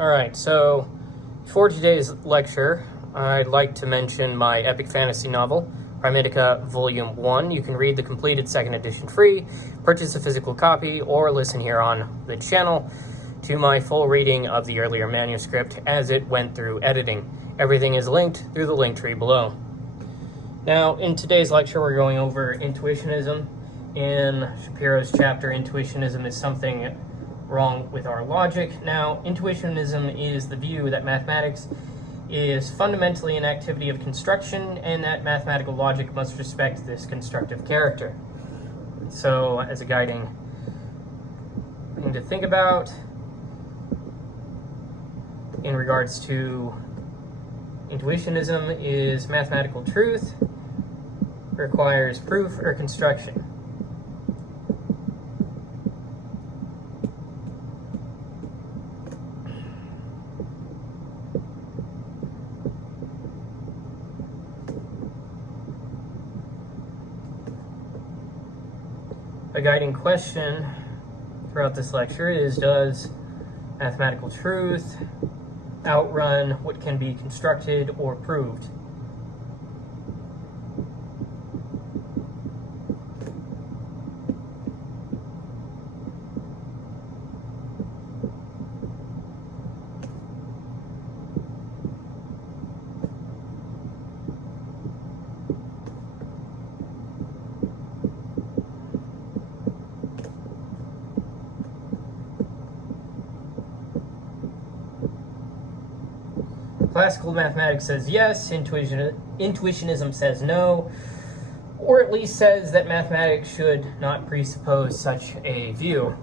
Alright, so for today's lecture, I'd like to mention my epic fantasy novel, Primitica Volume 1. You can read the completed second edition free, purchase a physical copy, or listen here on the channel to my full reading of the earlier manuscript as it went through editing. Everything is linked through the link tree below. Now, in today's lecture, we're going over Intuitionism. In Shapiro's chapter, Intuitionism is something wrong with our logic. Now, Intuitionism is the view that mathematics is fundamentally an activity of construction and that mathematical logic must respect this constructive character. So, as a guiding thing to think about in regards to Intuitionism is mathematical truth requires proof or construction. A guiding question throughout this lecture is, does mathematical truth outrun what can be constructed or proved? Classical mathematics says yes, Intuitionism says no, or at least says that mathematics should not presuppose such a view.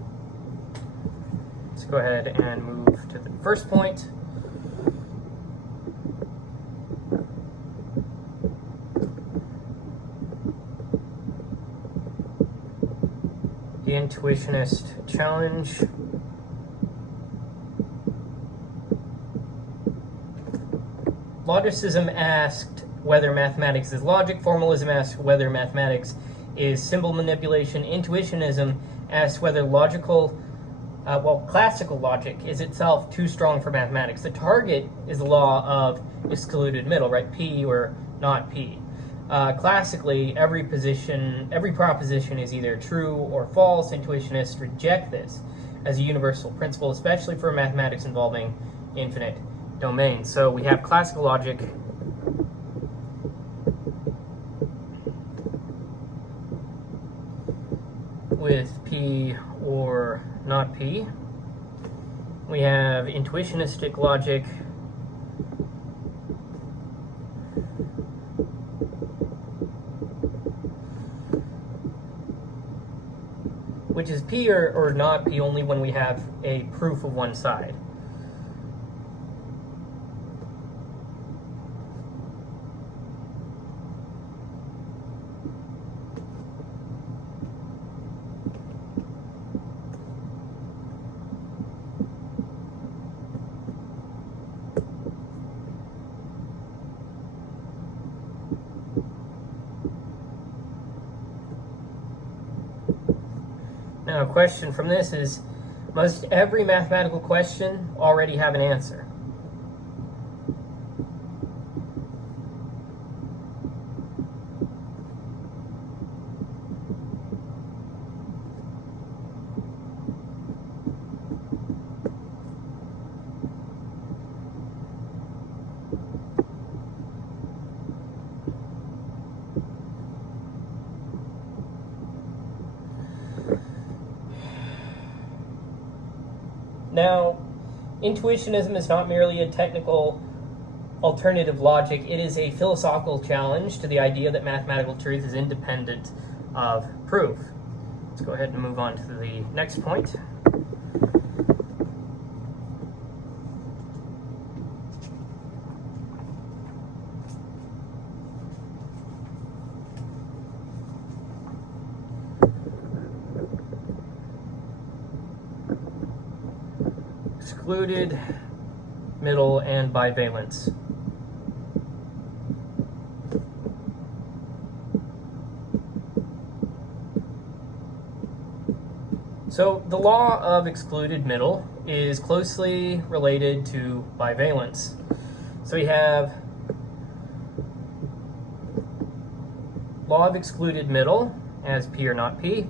Let's go ahead and move to the first point. The Intuitionist challenge. Logicism asked whether mathematics is logic. Formalism asked whether mathematics is symbol manipulation. Intuitionism asked whether classical logic is itself too strong for mathematics. The target is the law of excluded middle, right? P or not P. Classically, every proposition is either true or false. Intuitionists reject this as a universal principle, especially for mathematics involving infinite domain. So we have classical logic with P or not P. We have intuitionistic logic which is P or not P only when we have a proof of one side. Now, a question from this is, must every mathematical question already have an answer? Now, Intuitionism is not merely a technical alternative logic, it is a philosophical challenge to the idea that mathematical truth is independent of proof. Let's go ahead and move on to the next point. Excluded, middle, and bivalence. So the law of excluded middle is closely related to bivalence. So we have law of excluded middle as P or not P.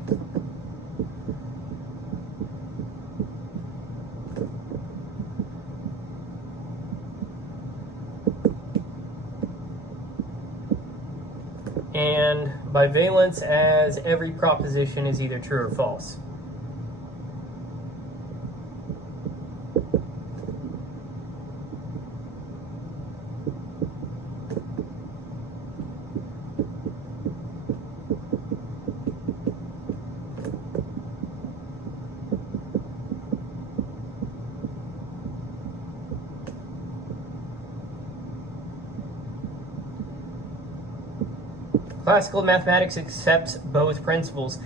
And bivalence as every proposition is either true or false. Classical mathematics accepts both principles.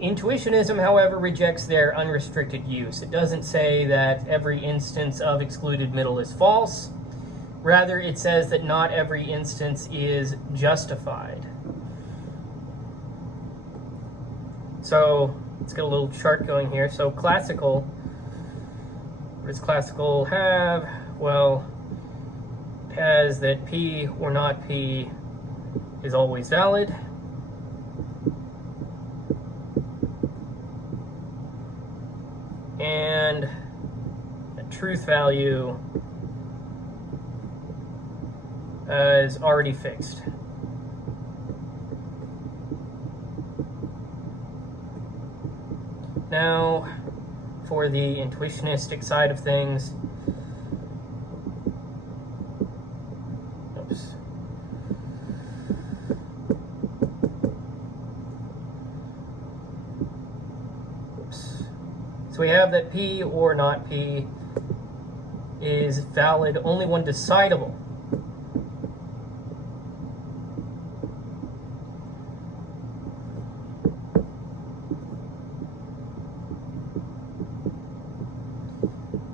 Intuitionism, however, rejects their unrestricted use. It doesn't say that every instance of excluded middle is false. Rather, it says that not every instance is justified. So let's get a little chart going here. So classical, what does classical have? Well, it has that P or not P is always valid. And a truth value is already fixed. Now, for the intuitionistic side of things, so we have that P or not P is valid only when decidable.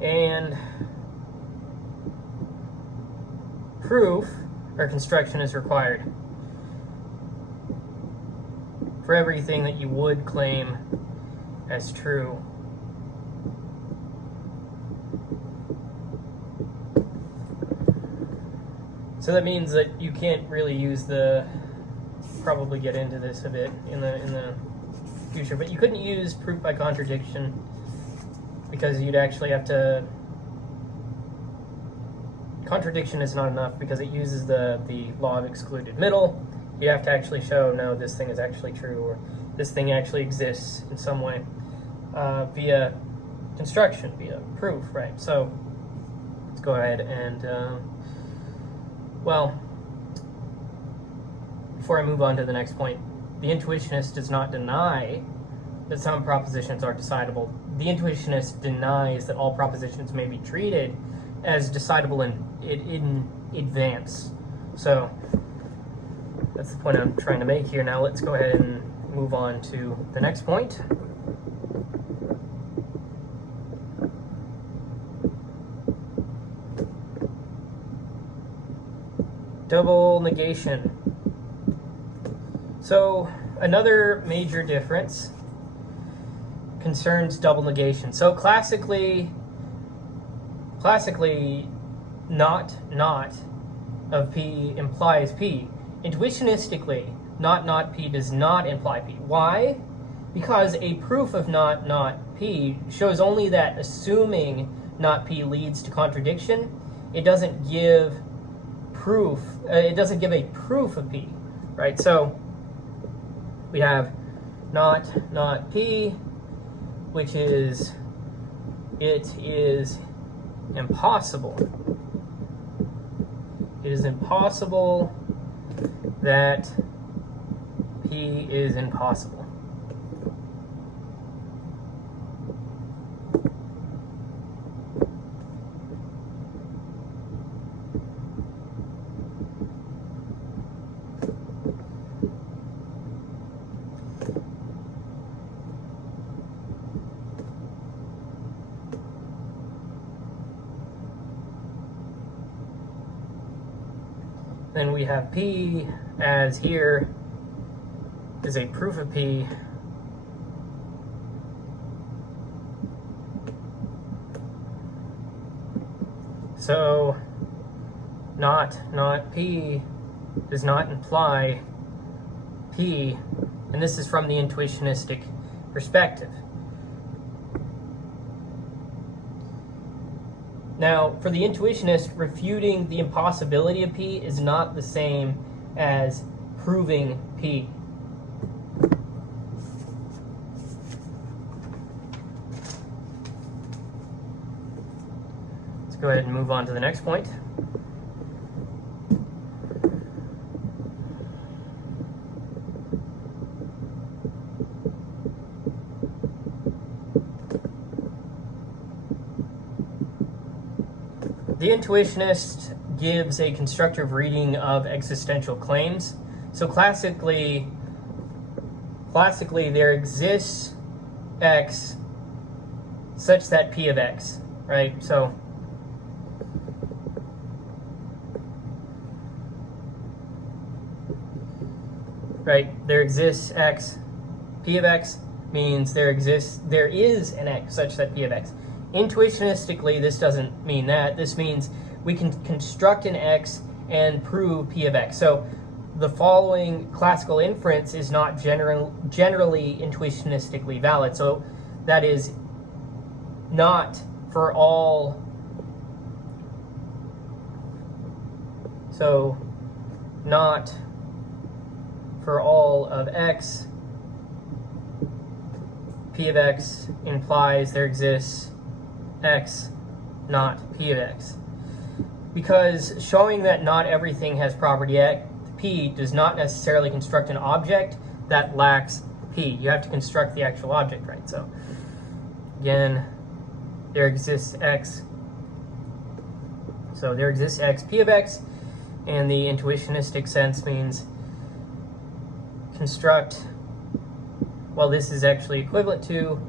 And proof or construction is required for everything that you would claim as true. So that means that you can't really use the, probably get into this a bit in the future, but you couldn't use proof by contradiction because you'd actually have to, contradiction is not enough because it uses the law of excluded middle. You have to actually show, no, this thing is actually true, or this thing actually exists in some way via construction, via proof, right? So let's go ahead and well, before I move on to the next point, the intuitionist does not deny that some propositions are decidable. The intuitionist denies that all propositions may be treated as decidable in advance. So that's the point I'm trying to make here. Now let's go ahead and move on to the next point. Double negation. So another major difference concerns double negation. So classically not of P implies P. Intuitionistically, not P does not imply P. Why? Because a proof of not P shows only that assuming not P leads to contradiction, it doesn't give proof, it doesn't give a proof of P, right? So we have not P, which is, it is impossible. It is impossible that P is impossible. Then we have P as here is a proof of P So not P does not imply P, and this is from the intuitionistic perspective. Now, for the intuitionist, refuting the impossibility of P is not the same as proving P. Let's go ahead and move on to the next point. The intuitionist gives a constructive reading of existential claims. So classically there exists X such that P of X, right? So there exists X, P of X means there is an X such that P of X. Intuitionistically, this doesn't mean that. This means we can construct an X and prove P of X. So the following classical inference is not generally intuitionistically valid. So that is not for all. So not for all of X, P of X implies there exists X, not P of X. Because showing that not everything has property P does not necessarily construct an object that lacks P. You have to construct the actual object, right? So again, there exists X. So there exists X, P of X, and the intuitionistic sense means construct, well, this is actually equivalent to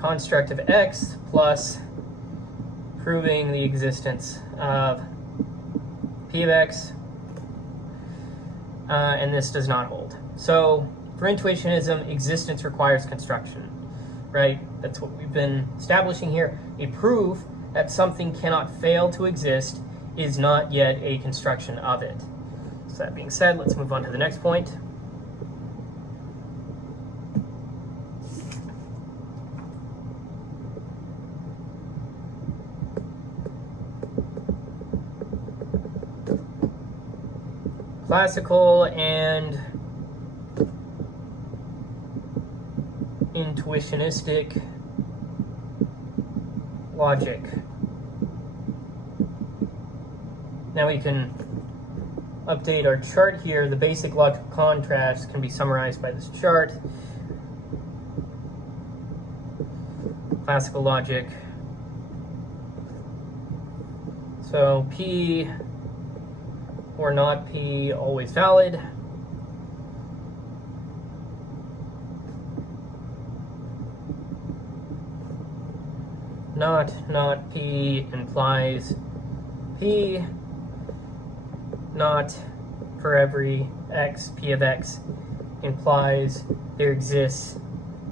construct of X plus proving the existence of P of X, and this does not hold. So for intuitionism, existence requires construction, right? That's what we've been establishing here. A proof that something cannot fail to exist is not yet a construction of it. So that being said, let's move on to the next point. Classical and intuitionistic logic. Now we can update our chart here. The basic logical contrast can be summarized by this chart. Classical logic. So P or not P, always valid. Not P implies P. Not for every X, P of X implies there exists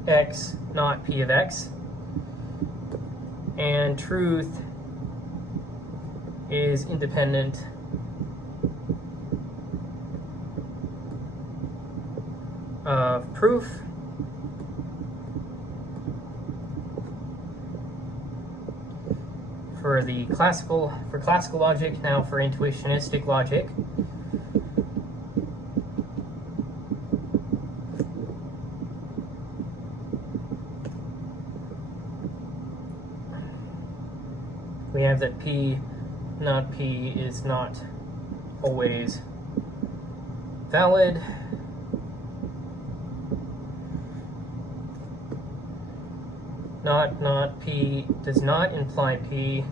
X, not P of X. And truth is independent of proof. For classical logic, now for intuitionistic logic. We have that P, not P, is not always valid. Not P does not imply P.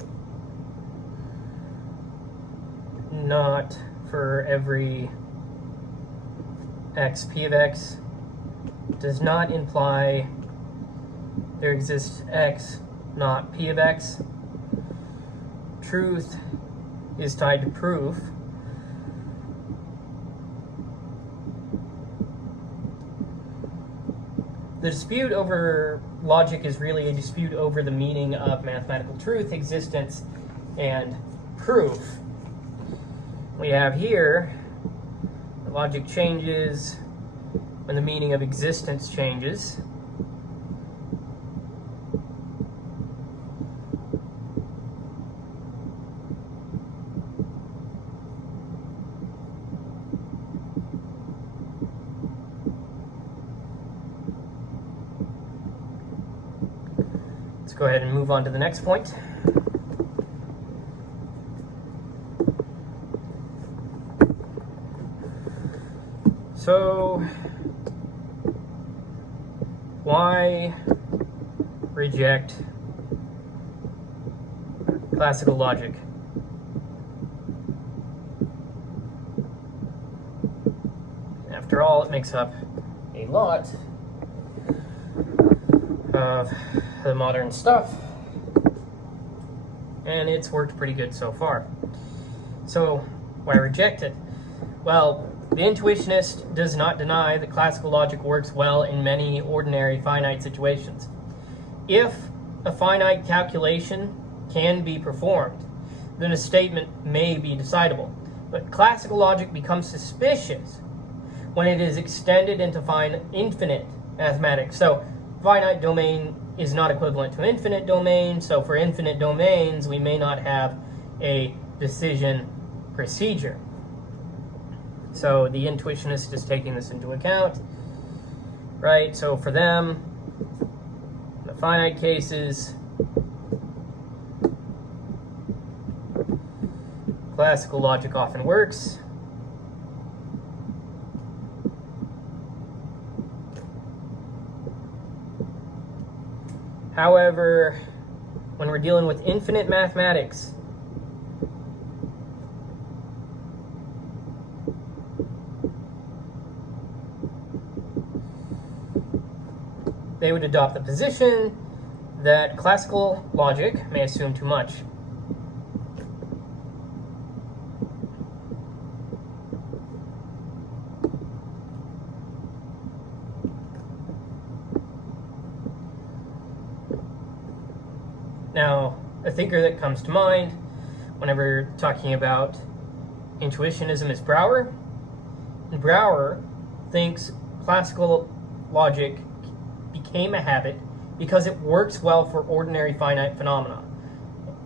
Not for every X, P of X does not imply there exists X, not P of X. Truth is tied to proof. The dispute over logic is really a dispute over the meaning of mathematical truth. Existence and proof. We have here the logic changes when the meaning of existence changes. Let's go ahead and move on to the next point. So, why reject classical logic? After all, it makes up a lot of the modern stuff, and it's worked pretty good so far. So, why reject it? Well, the intuitionist does not deny that classical logic works well in many ordinary finite situations. If a finite calculation can be performed, then a statement may be decidable. But classical logic becomes suspicious when it is extended into infinite mathematics. So finite domain is not equivalent to infinite domain, so for infinite domains we may not have a decision procedure. So the intuitionist is taking this into account, right? So for them, the finite cases, classical logic often works. However, when we're dealing with infinite mathematics, they would adopt the position that classical logic may assume too much. Now, a thinker that comes to mind whenever talking about intuitionism is Brouwer. And Brouwer thinks classical logic became a habit because it works well for ordinary finite phenomena.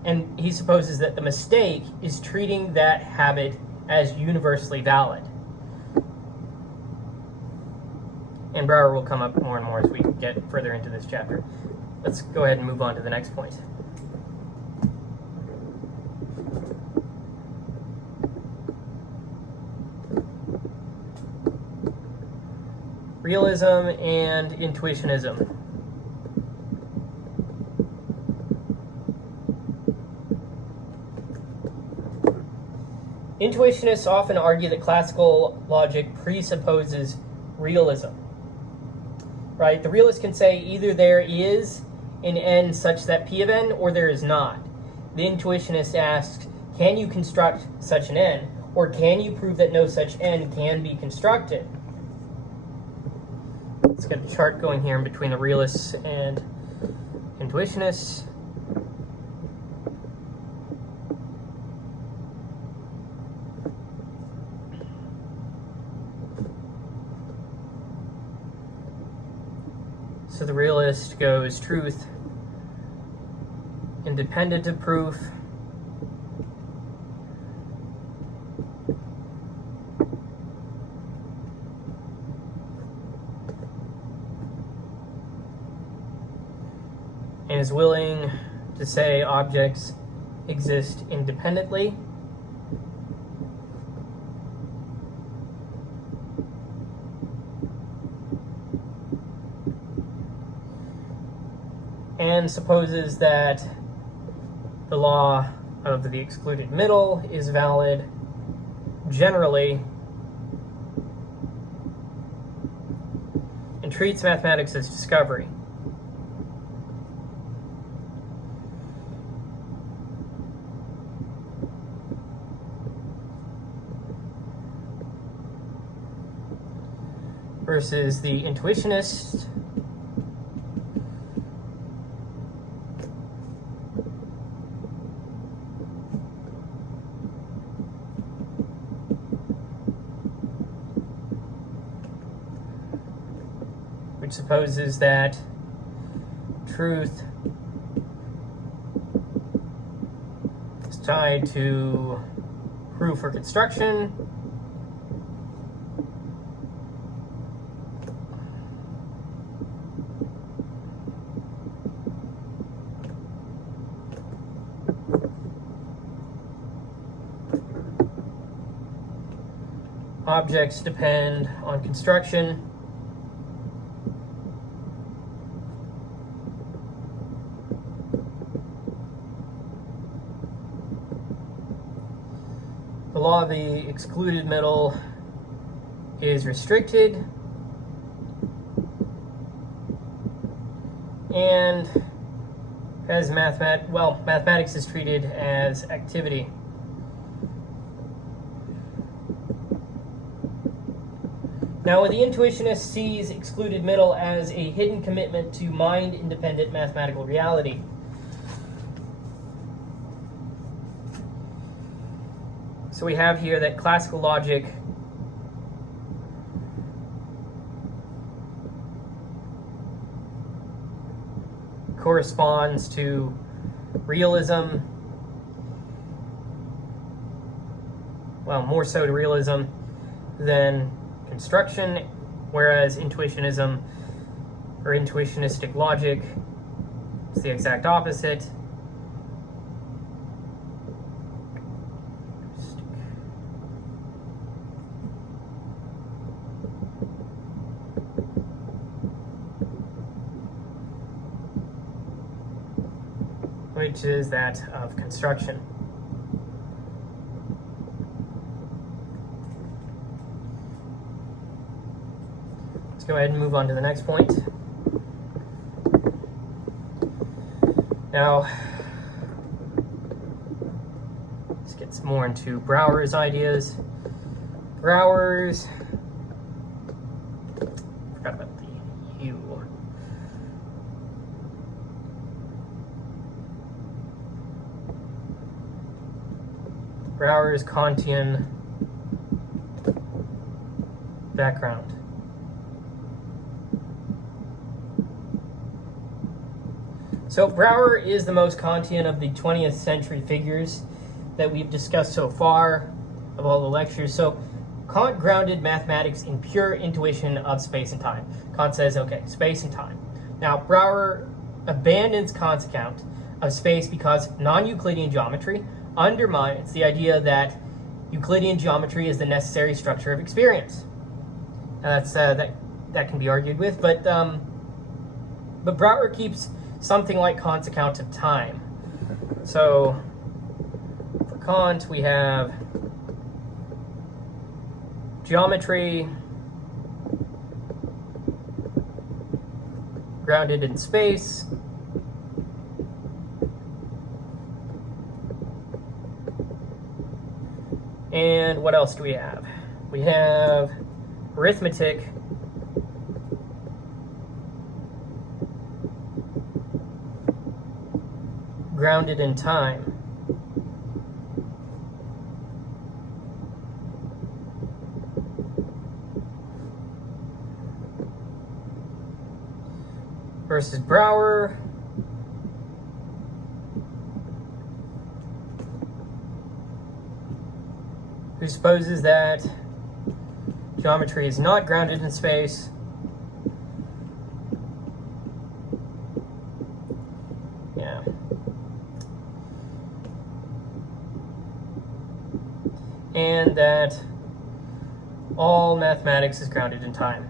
And he supposes that the mistake is treating that habit as universally valid. And Brouwer will come up more and more as we get further into this chapter. Let's go ahead and move on to the next point. Realism and Intuitionism. Intuitionists often argue that classical logic presupposes realism. Right? The realist can say either there is an n such that p of n or there is not. The intuitionist asks, can you construct such an n? Or can you prove that no such n can be constructed? Let's get a chart going here in between the realists and intuitionists. So the realist goes truth, independent of proof, and is willing to say objects exist independently. And supposes that the law of the excluded middle is valid generally, and treats mathematics as discovery. Versus the intuitionist, which supposes that truth is tied to proof or construction. Objects depend on construction. The law of the excluded middle is restricted, and as mathematics is treated as activity. Now, the intuitionist sees excluded middle as a hidden commitment to mind-independent mathematical reality. So we have here that classical logic corresponds to realism, well, more so to realism than construction, whereas intuitionism or intuitionistic logic is the exact opposite. Which is that of construction. Let's go ahead and move on to the next point. Now, let's get some more into Brouwer's ideas. Brouwer's, forgot about the U. Brouwer's Kantian background. So Brouwer is the most Kantian of the 20th century figures that we've discussed so far of all the lectures. So Kant grounded mathematics in pure intuition of space and time. Kant says, okay, space and time. Now Brouwer abandons Kant's account of space because non-Euclidean geometry undermines the idea that Euclidean geometry is the necessary structure of experience. Now that's that can be argued with, but Brouwer keeps something like Kant's account of time. So for Kant, we have geometry grounded in space, and what else do we have? We have arithmetic grounded in time. Versus Brouwer, who supposes that geometry is not grounded in space, and that all mathematics is grounded in time.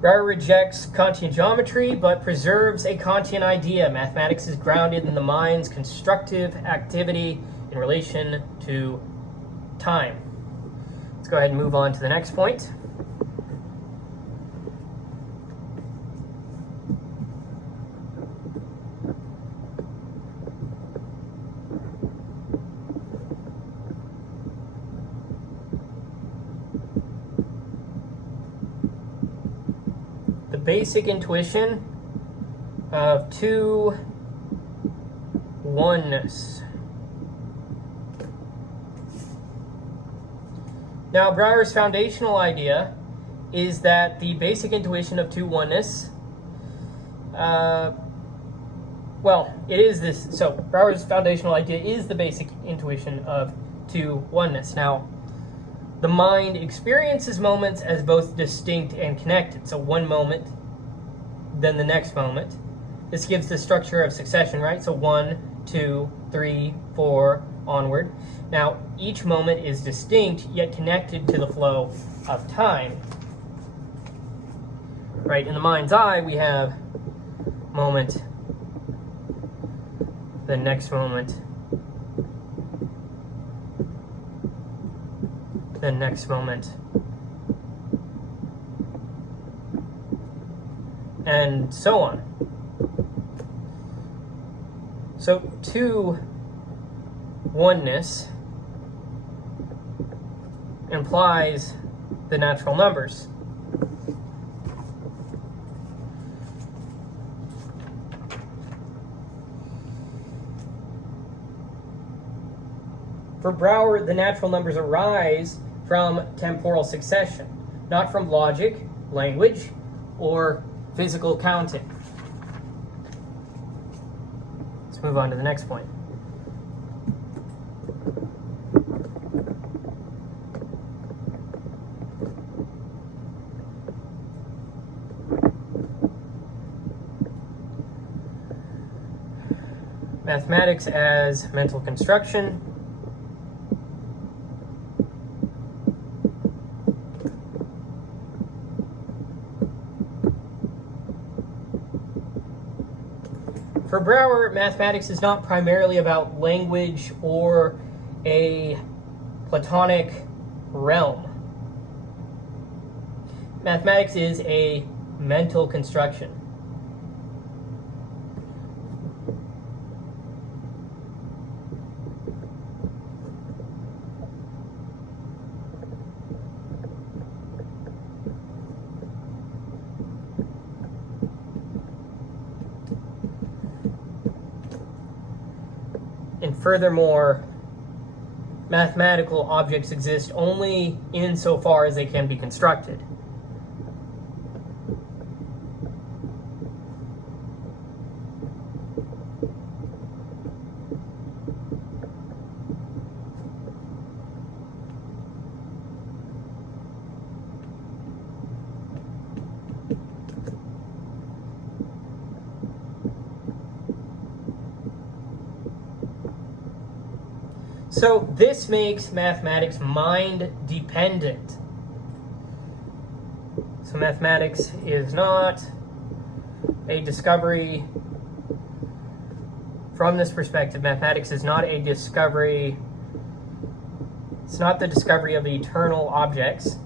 Brouwer rejects Kantian geometry, but preserves a Kantian idea. Mathematics is grounded in the mind's constructive activity in relation to time. Let's go ahead and move on to the next point. The basic intuition of two oneness. Now, Brouwer's foundational idea is that the basic intuition of two oneness, it is this. So, Brouwer's foundational idea is the basic intuition of two oneness. Now, the mind experiences moments as both distinct and connected. So, one moment, then the next moment. This gives the structure of succession, right? So 1, 2, 3, 4, onward. Now, each moment is distinct, yet connected to the flow of time. Right? In the mind's eye, we have moment, the next moment, the next moment, and so on. So, two oneness implies the natural numbers. For Brouwer, the natural numbers arise from temporal succession, not from logic, language, or physical counting. Let's move on to the next point. Mathematics as mental construction. For Brouwer, mathematics is not primarily about language or a Platonic realm. Mathematics is a mental construction. And furthermore, mathematical objects exist only insofar as they can be constructed. So this makes mathematics mind-dependent. So mathematics is not a discovery. From this perspective, mathematics is not a discovery. It's not the discovery of eternal objects.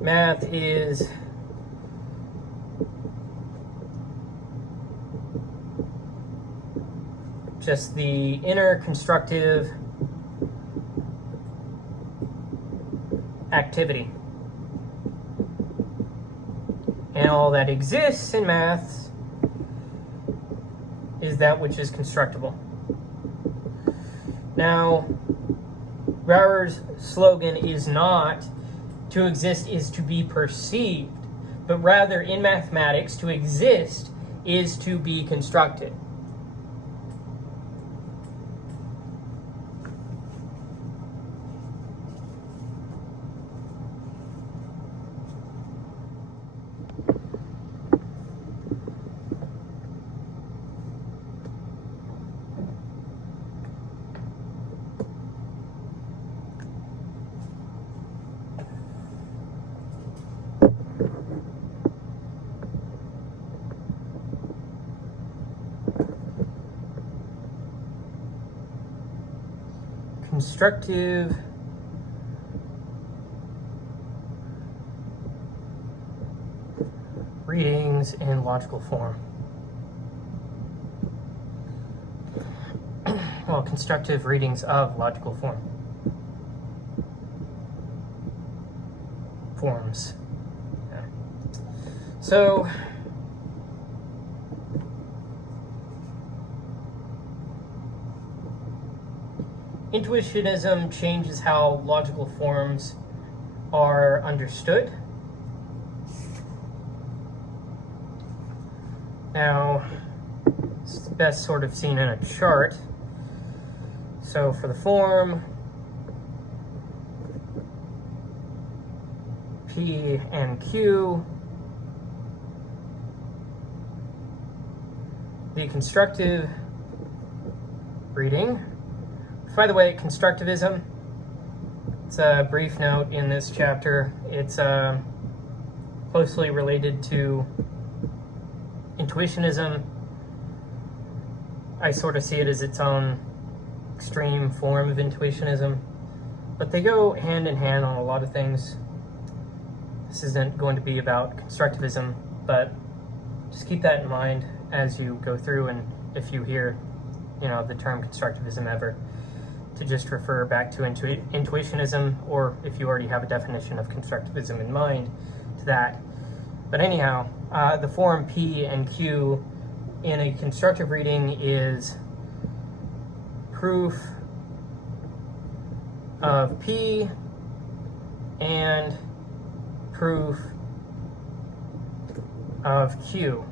Math is just the inner constructive activity. And all that exists in math is that which is constructible. Now, Brouwer's slogan is not to exist is to be perceived, but rather in mathematics, to exist is to be constructed. Constructive readings in logical form. Well, constructive readings of logical form. forms. Yeah. So Intuitionism changes how logical forms are understood. Now, it's best sort of seen in a chart. So for the form P and Q, the constructive reading. By the way, constructivism, it's a brief note in this chapter. It's closely related to Intuitionism. I sort of see it as its own extreme form of Intuitionism, but they go hand in hand on a lot of things. This isn't going to be about constructivism, but just keep that in mind as you go through, and if you hear, the term constructivism ever, to just refer back to Intuitionism, or if you already have a definition of constructivism in mind, to that. But anyhow, the form P and Q in a constructive reading is proof of P and proof of Q.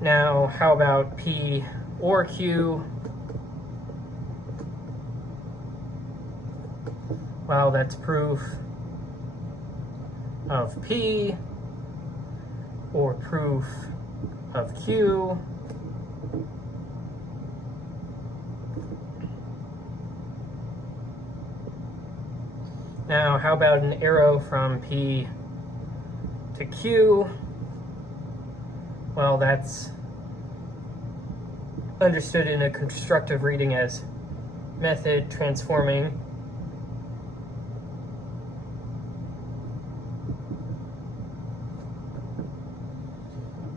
Now, how about P or Q? Well, that's proof of P or proof of Q. Now, how about an arrow from P to Q? Well, that's understood in a constructive reading as method transforming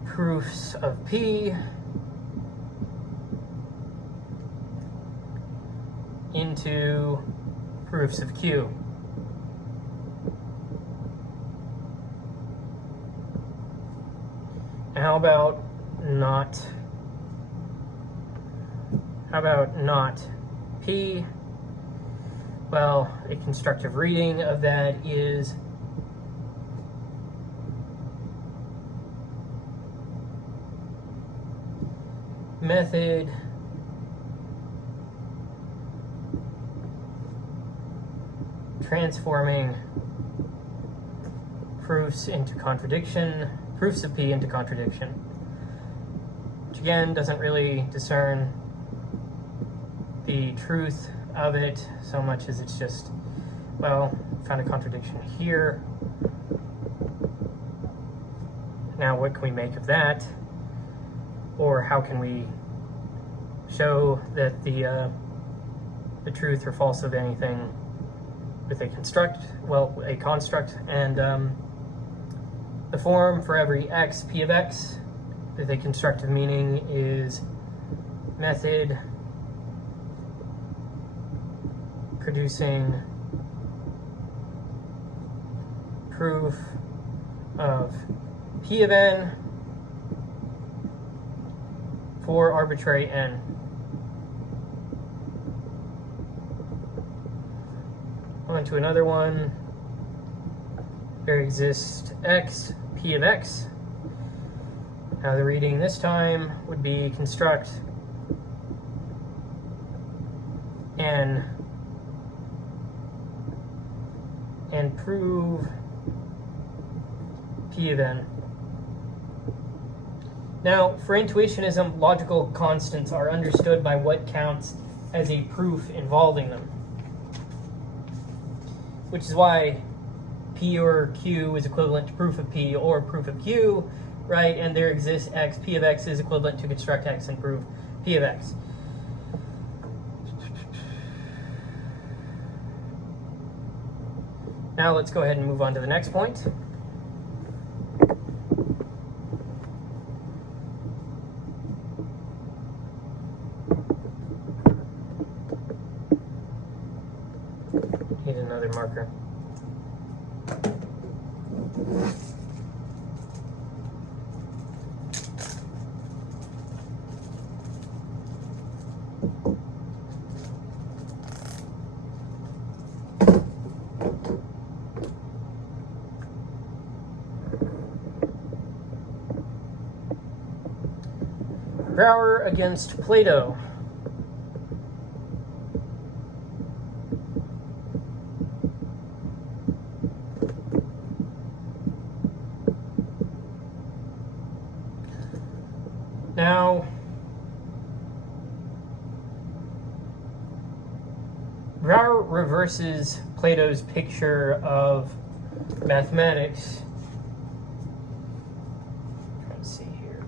proofs of P into proofs of Q. How about not P? Well, a constructive reading of that is method transforming proofs into contradiction, proofs of P into contradiction, which again doesn't really discern the truth of it so much as it's just, well, found a contradiction here. Now what can we make of that? Or how can we show that the truth or false of anything with a construct, and the form for every x, P of x, with a constructive meaning is method producing proof of P of n for arbitrary n. On to another one. There exists x, P of x. Now the reading this time would be construct n and prove P of n. Now, for Intuitionism, logical constants are understood by what counts as a proof involving them, which is why P or Q is equivalent to proof of P or proof of Q, right? And there exists x, P of x is equivalent to construct x and prove P of x. Now let's go ahead and move on to the next point. another marker. Brouwer against Plato. Now, Brouwer reverses Plato's picture of mathematics. Let's see here.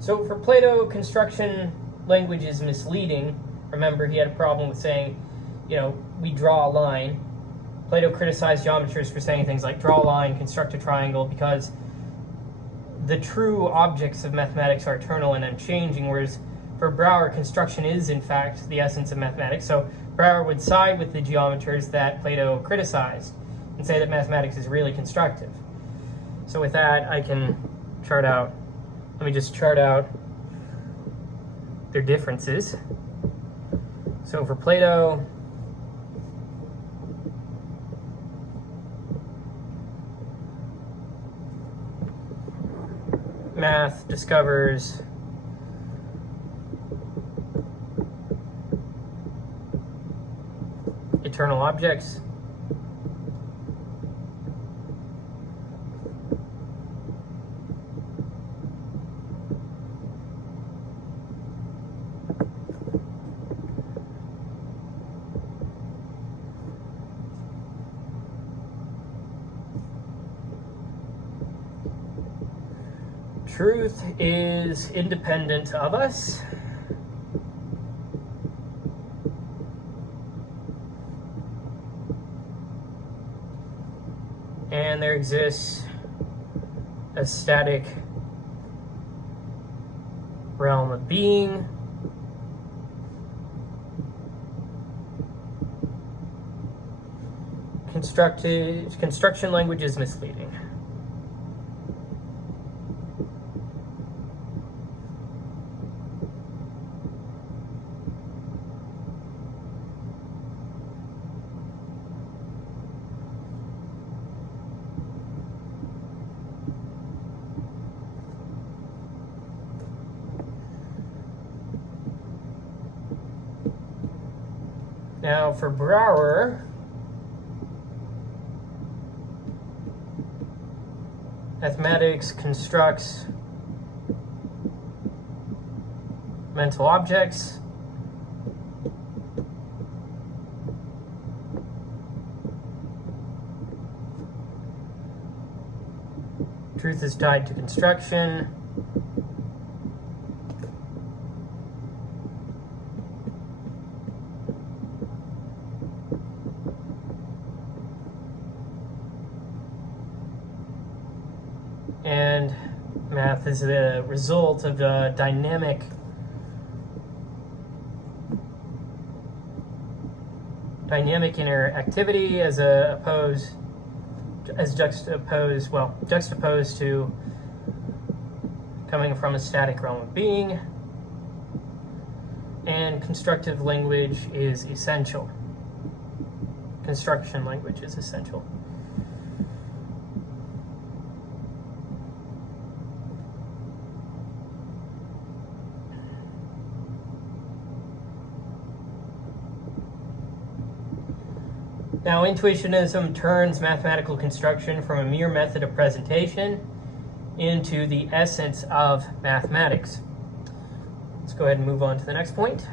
So for Plato, construction language is misleading. Remember, he had a problem with saying, we draw a line. Plato criticized geometers for saying things like draw a line, construct a triangle, because the true objects of mathematics are eternal and unchanging, whereas for Brouwer, construction is in fact the essence of mathematics. So Brouwer would side with the geometers that Plato criticized and say that mathematics is really constructive. So with that, I can chart out, let me just chart out their differences. So for Plato, math discovers eternal objects. Truth is independent of us. And there exists a static realm of being. Construction language is misleading. Now for Brouwer, mathematics constructs mental objects. Truth is tied to construction. And math is the result of the dynamic interactivity juxtaposed to coming from a static realm of being. And constructive language is essential. Construction language is essential. Now, Intuitionism turns mathematical construction from a mere method of presentation into the essence of mathematics. Let's go ahead and move on to the next point.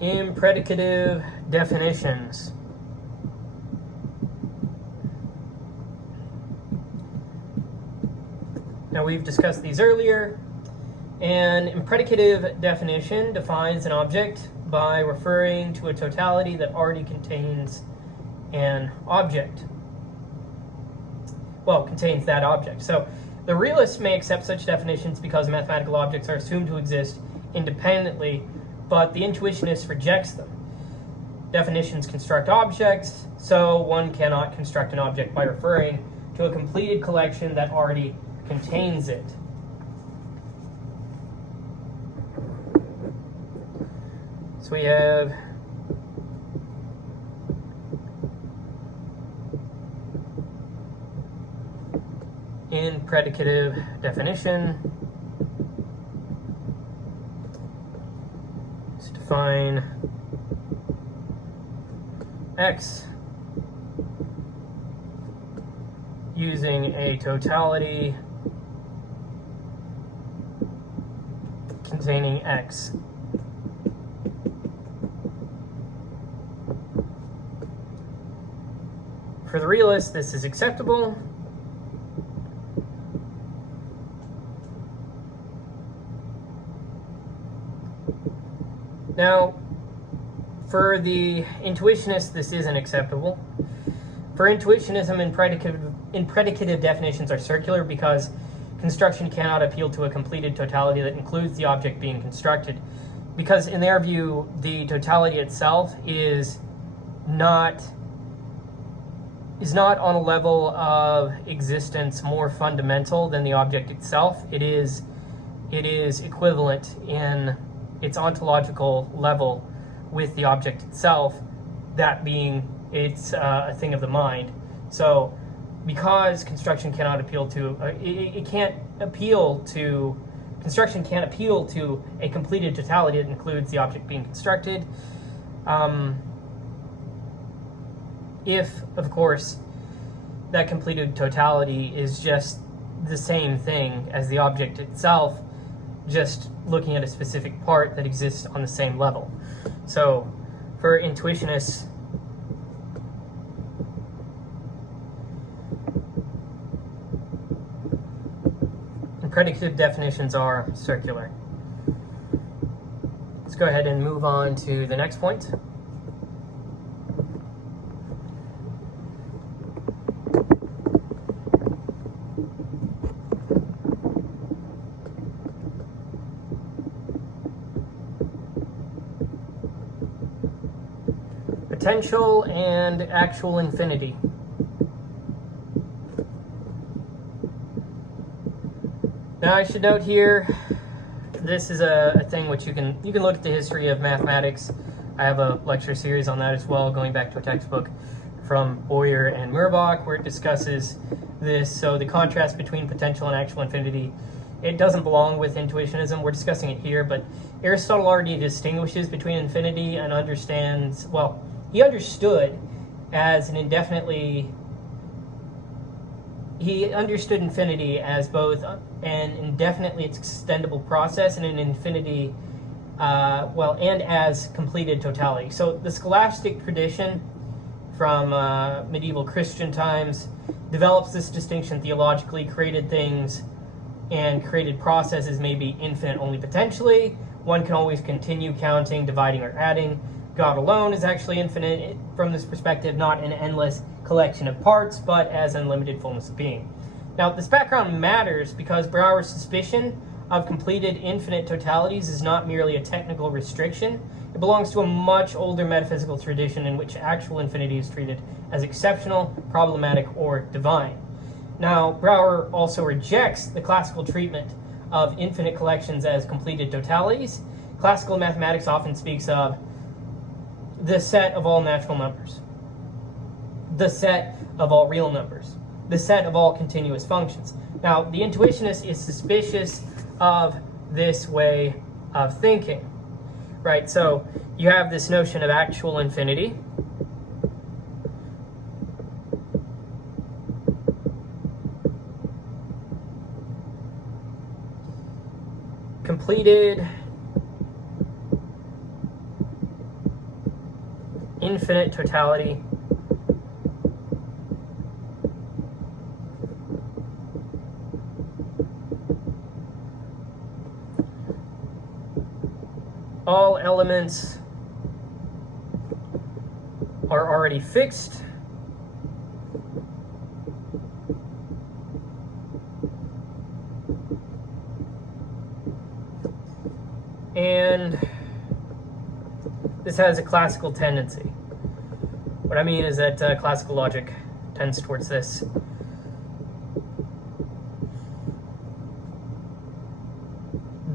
Impredicative definitions. Now, we've discussed these earlier. An impredicative definition defines an object by referring to a totality that already contains an object. Well, contains that object. So the realist may accept such definitions because mathematical objects are assumed to exist independently, but the intuitionist rejects them. Definitions construct objects, so one cannot construct an object by referring to a completed collection that already contains it. So we have in predicative definition is define X using a totality containing X. For the realist, this is acceptable. Now, for the intuitionist, this isn't acceptable. For intuitionism, impredicative definitions are circular because construction cannot appeal to a completed totality that includes the object being constructed. Because in their view, the totality itself is not on a level of existence more fundamental than the object itself. It is equivalent in its ontological level with the object itself, that being it's a thing of the mind. So because construction cannot appeal to, construction can't appeal to a completed totality that includes the object being constructed. If, of course, that completed totality is just the same thing as the object itself, just looking at a specific part that exists on the same level. So for intuitionists, predicative definitions are circular. Let's go ahead and move on to the next point. Potential and actual infinity. Now I should note here, this is a thing which you can look at the history of mathematics. I have a lecture series on that as well, going back to a textbook from Boyer and Murbach where it discusses this. So the contrast between potential and actual infinity, it doesn't belong with intuitionism. We're discussing it here, but Aristotle already distinguishes between infinity and understands, well, he understood as an indefinitely, he understood infinity as both an indefinitely extendable process and an infinity, and as completed totality. So the scholastic tradition from medieval Christian times develops this distinction theologically. Created things and created processes may be infinite only potentially. One can always continue counting, dividing, or adding. God alone is actually infinite from this perspective, not an endless collection of parts, but as unlimited fullness of being. Now, this background matters because Brouwer's suspicion of completed infinite totalities is not merely a technical restriction. It belongs to a much older metaphysical tradition in which actual infinity is treated as exceptional, problematic, or divine. Now, Brouwer also rejects the classical treatment of infinite collections as completed totalities. Classical mathematics often speaks of the set of all natural numbers, the set of all real numbers, the set of all continuous functions. Now, the intuitionist is suspicious of this way of thinking, right? So you have this notion of actual infinity. Completed infinite totality all elements are already fixed and this has a classical tendency. What I mean is that classical logic tends towards this.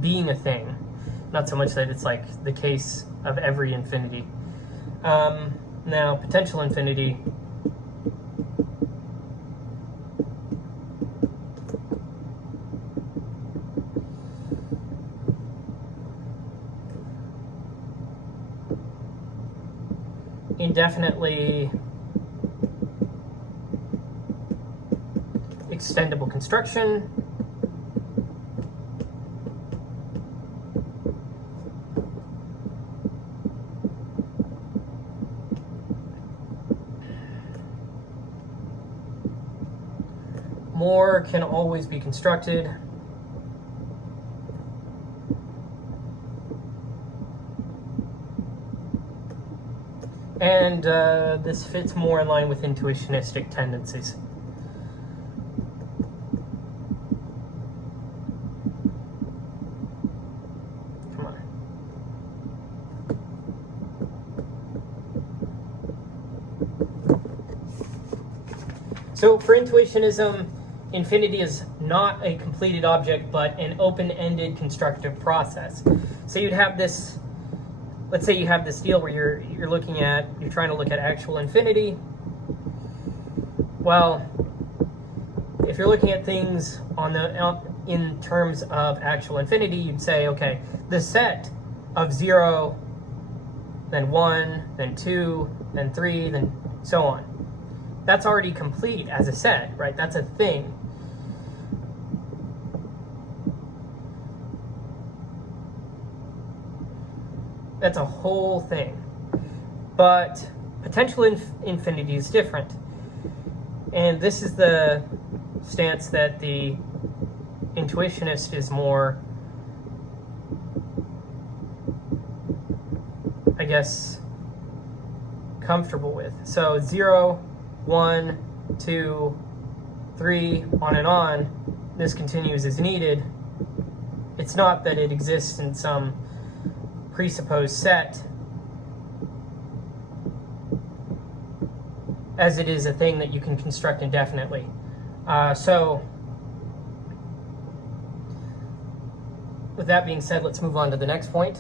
Being a thing, not so much that it's like the case of every infinity. Now, potential infinity indefinitely extendable construction more can always be constructed and this fits more in line with intuitionistic tendencies. Come on. So for intuitionism, infinity is not a completed object, but an open-ended constructive process. So you'd have this, let's say you have this deal where you're trying to look at actual infinity. Well, if you're looking at things in terms of actual infinity, you'd say, okay, the set of 0, then 1, then 2, then 3, then so on. That's already complete as a set, right? That's a thing. That's a whole thing. But potential infinity is different. And this is the stance that the intuitionist is more, I guess, comfortable with. So 0, 1, 2, 3, on and on. This continues as needed. It's not that it exists in some presupposed set, as it is a thing that you can construct indefinitely. So with that being said, let's move on to the next point.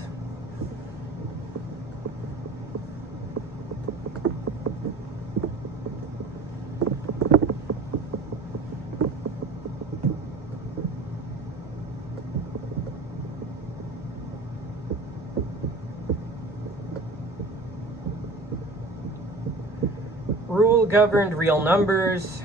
Rule-governed real numbers.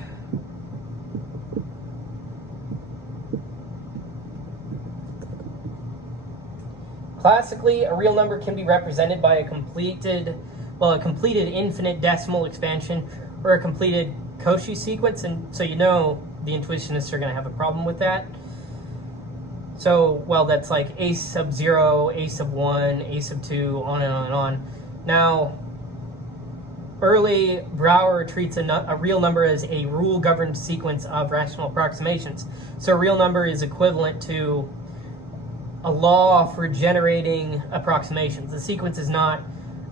Classically, a real number can be represented by a completed infinite decimal expansion or a completed Cauchy sequence, and so you know the intuitionists are going to have a problem with that. So, well, that's like a sub 0, a sub 1, a sub 2, on and on and on. Now, early Brouwer treats a real number as a rule-governed sequence of rational approximations. So a real number is equivalent to a law for generating approximations. The sequence is not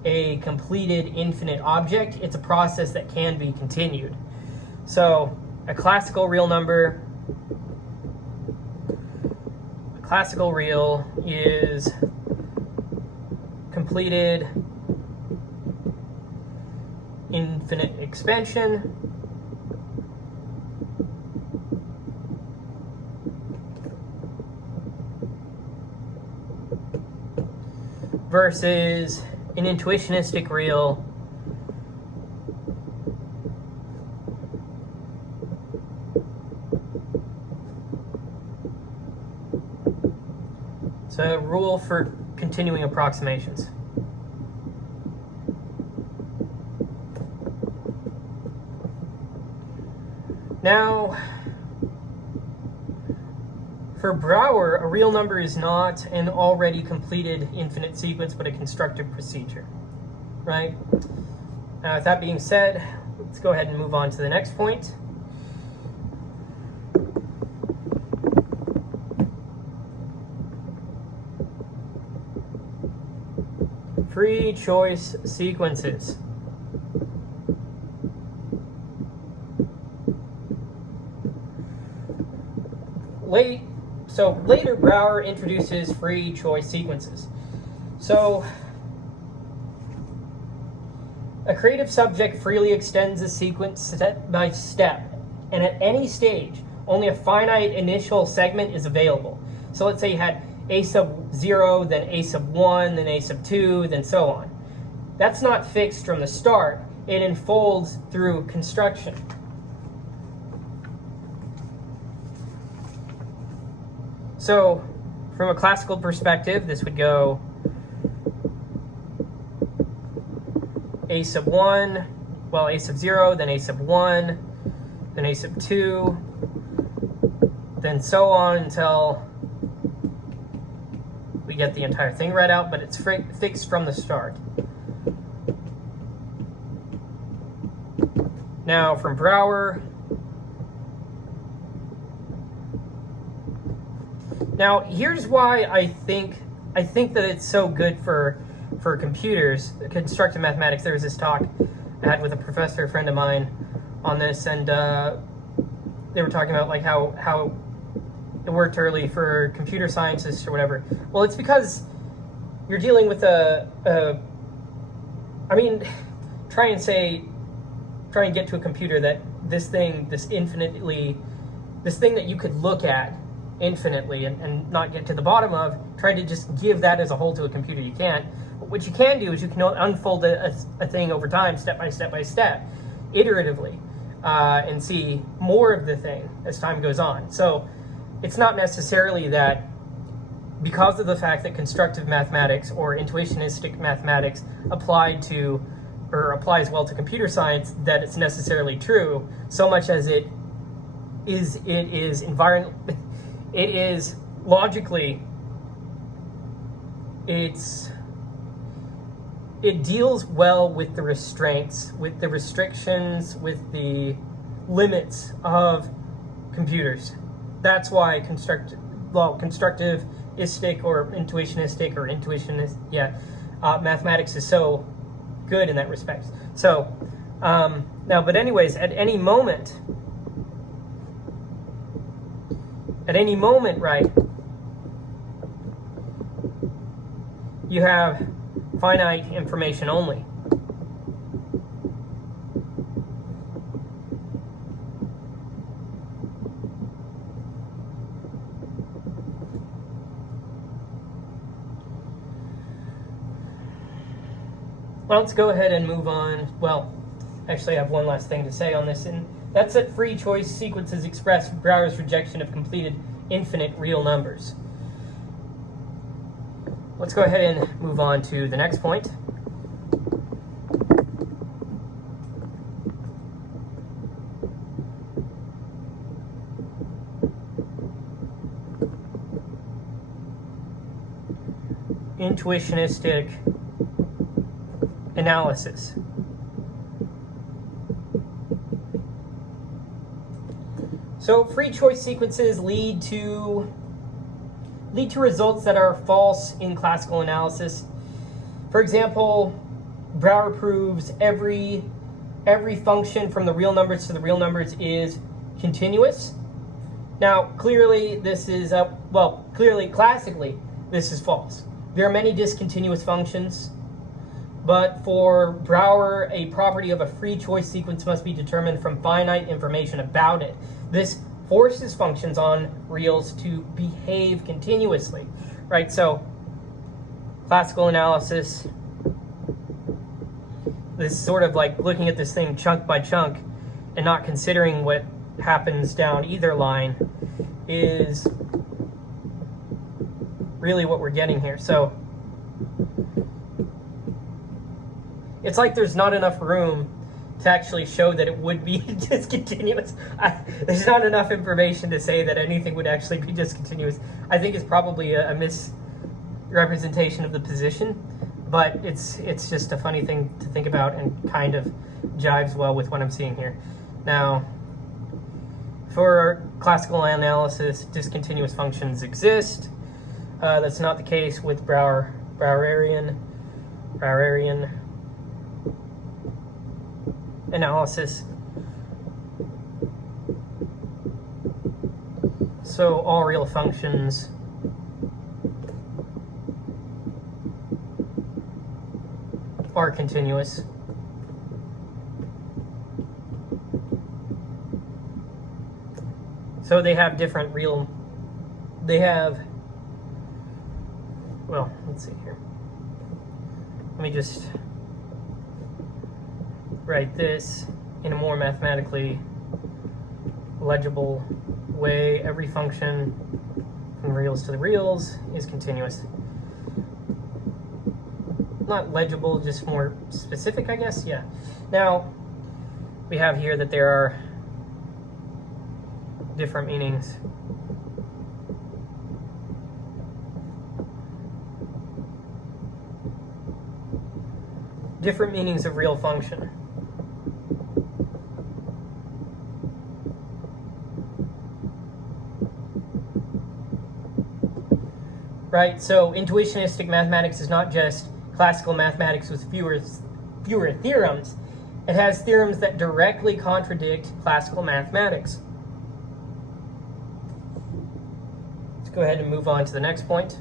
a completed infinite object. It's a process that can be continued. So a classical real number, a classical real is completed infinite expansion versus an intuitionistic real it's a rule for continuing approximations. Now, for Brouwer, a real number is not an already completed infinite sequence, but a constructive procedure, right? Now, with that being said, let's go ahead and move on to the next point. Free choice sequences. Later, Brouwer introduces free choice sequences. So, a creative subject freely extends a sequence step by step, and at any stage, only a finite initial segment is available. So let's say you had a sub 0, then a sub 1, then a sub 2, then so on. That's not fixed from the start. It unfolds through construction. So, from a classical perspective, this would go a sub 1, well, a sub 0, then a sub 1, then a sub 2, then so on until we get the entire thing read out, but it's fixed from the start. Now, from Brouwer, now here's why I think that it's so good for computers, constructive mathematics. There was this talk I had with a professor, a friend of mine, on this, and they were talking about like how it worked early for computer scientists or whatever. Well, it's because you're dealing with try and get to a computer that this thing that you could look at infinitely and not get to the bottom of, try to just give that as a whole to a computer. You can't. But what you can do is you can unfold a thing over time, step by step by step, iteratively, and see more of the thing as time goes on. So it's not necessarily that because of the fact that constructive mathematics or intuitionistic mathematics applies well to computer science that it's necessarily true, so much as it is logically, it deals well with the restraints, with the restrictions, with the limits of computers. That's why constructivistic or intuitionist, mathematics is so good in that respect. So, but anyways, at any moment, right, you have finite information only. Well, let's go ahead and move on. Well, actually, I have one last thing to say on this, and that's that free choice sequences express Brouwer's rejection of completed infinite real numbers. Let's go ahead and move on to the next point. Intuitionistic analysis. So free choice sequences lead to results that are false in classical analysis. For example, Brouwer proves every function from the real numbers to the real numbers is continuous. Now, clearly classically, this is false. There are many discontinuous functions, but for Brouwer, a property of a free choice sequence must be determined from finite information about it. This forces functions on reals to behave continuously, right? So, classical analysis, this sort of like looking at this thing chunk by chunk and not considering what happens down either line is really what we're getting here. So, it's like there's not enough room to actually show that it would be discontinuous. There's not enough information to say that anything would actually be discontinuous. I think it's probably a misrepresentation of the position, but it's just a funny thing to think about and kind of jives well with what I'm seeing here. Now, for classical analysis, discontinuous functions exist. That's not the case with Browerian analysis. So all real functions are continuous. So they have different real, well, let's see here. Let me just write this in a more mathematically legible way. Every function from the reals to the reals is continuous. Not legible, just more specific, I guess. Yeah. Now, we have here that there are different meanings. Different meanings of real function. Right, so intuitionistic mathematics is not just classical mathematics with fewer theorems. It has theorems that directly contradict classical mathematics. Let's go ahead and move on to the next point.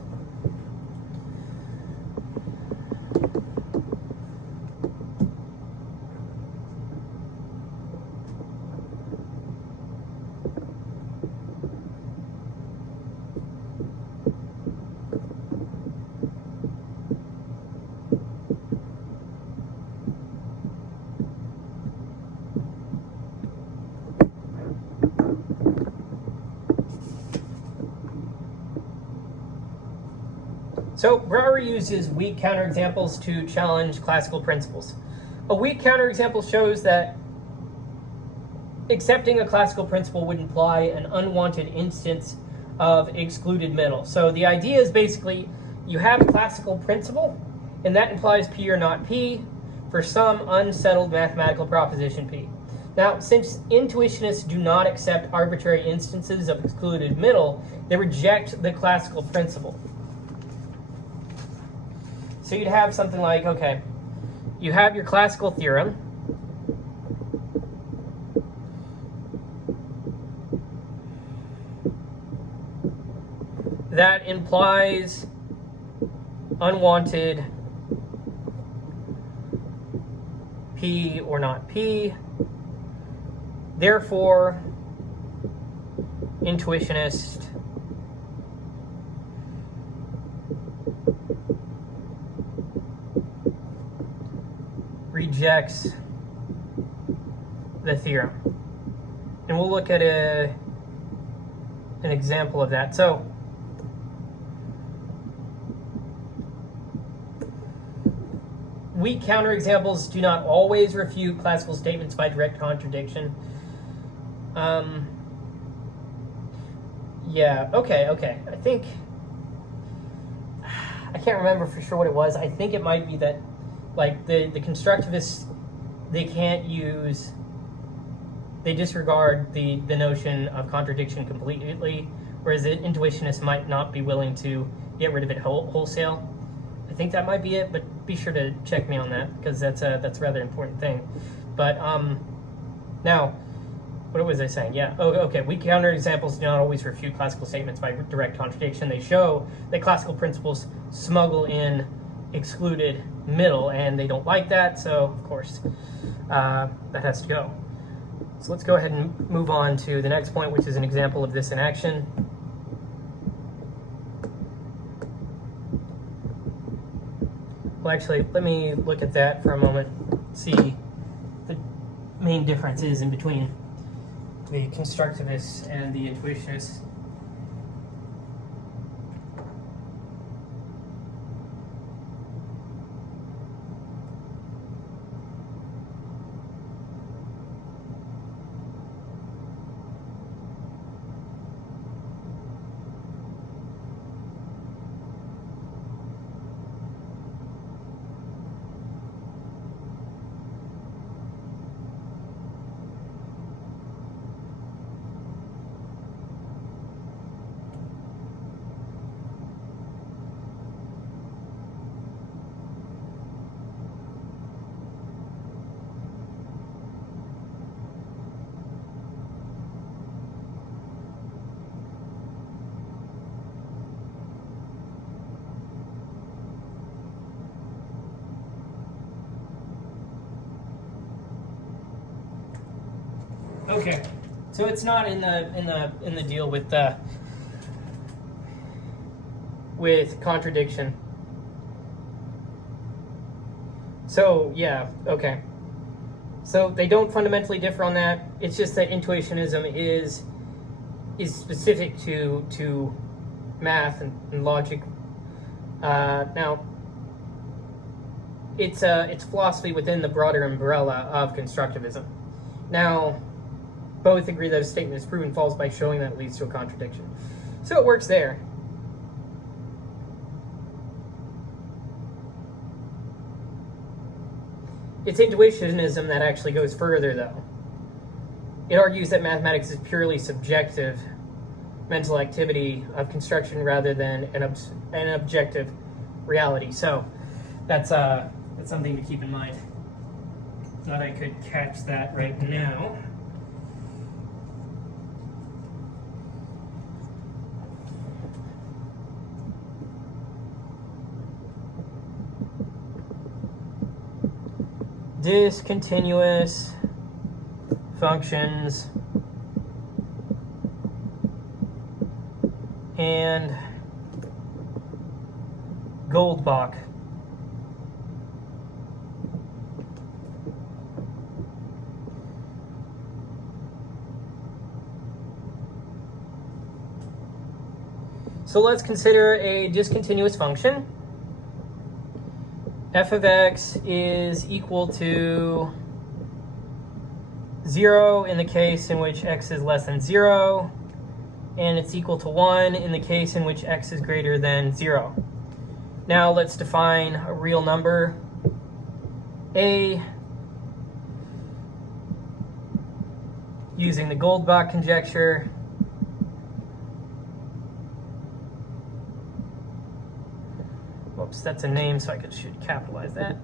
So Brouwer uses weak counterexamples to challenge classical principles. A weak counterexample shows that accepting a classical principle would imply an unwanted instance of excluded middle. So the idea is basically you have a classical principle, and that implies P or not P for some unsettled mathematical proposition P. Now, since intuitionists do not accept arbitrary instances of excluded middle, they reject the classical principle. So you'd have something like, okay, you have your classical theorem. That implies unwanted P or not P. Therefore, intuitionist rejects the theorem. And we'll look at an example of that. So, weak counterexamples do not always refute classical statements by direct contradiction. Yeah, okay. I think, I can't remember for sure what it was. I think it might be that, like, the constructivists, they disregard the notion of contradiction completely, whereas the intuitionists might not be willing to get rid of it wholesale. I think that might be it, but be sure to check me on that, because that's a rather important thing. But now, what was I saying? Yeah. Oh, okay. Weak counterexamples do not always refute classical statements by direct contradiction. They show that classical principles smuggle in excluded middle, and they don't like that. So, of course, that has to go. So let's go ahead and move on to the next point, which is an example of this in action. Well, actually, let me look at that for a moment, see the main differences in between the constructivists and the intuitionists. Okay, so it's not in the deal with contradiction. So yeah, okay. So they don't fundamentally differ on that. It's just that intuitionism is specific to math and logic. Now, it's philosophy within the broader umbrella of constructivism. Now, both agree that a statement is proven false by showing that it leads to a contradiction. So it works there. It's intuitionism that actually goes further, though. It argues that mathematics is purely subjective mental activity of construction rather than an objective reality. So that's something to keep in mind. Thought I could catch that right now. Discontinuous functions and Goldbach. So let's consider a discontinuous function. F of x is equal to 0 in the case in which x is less than 0, and it's equal to 1 in the case in which x is greater than 0. Now let's define a real number, a, using the Goldbach conjecture. Whoops, that's a name, so I should capitalize that.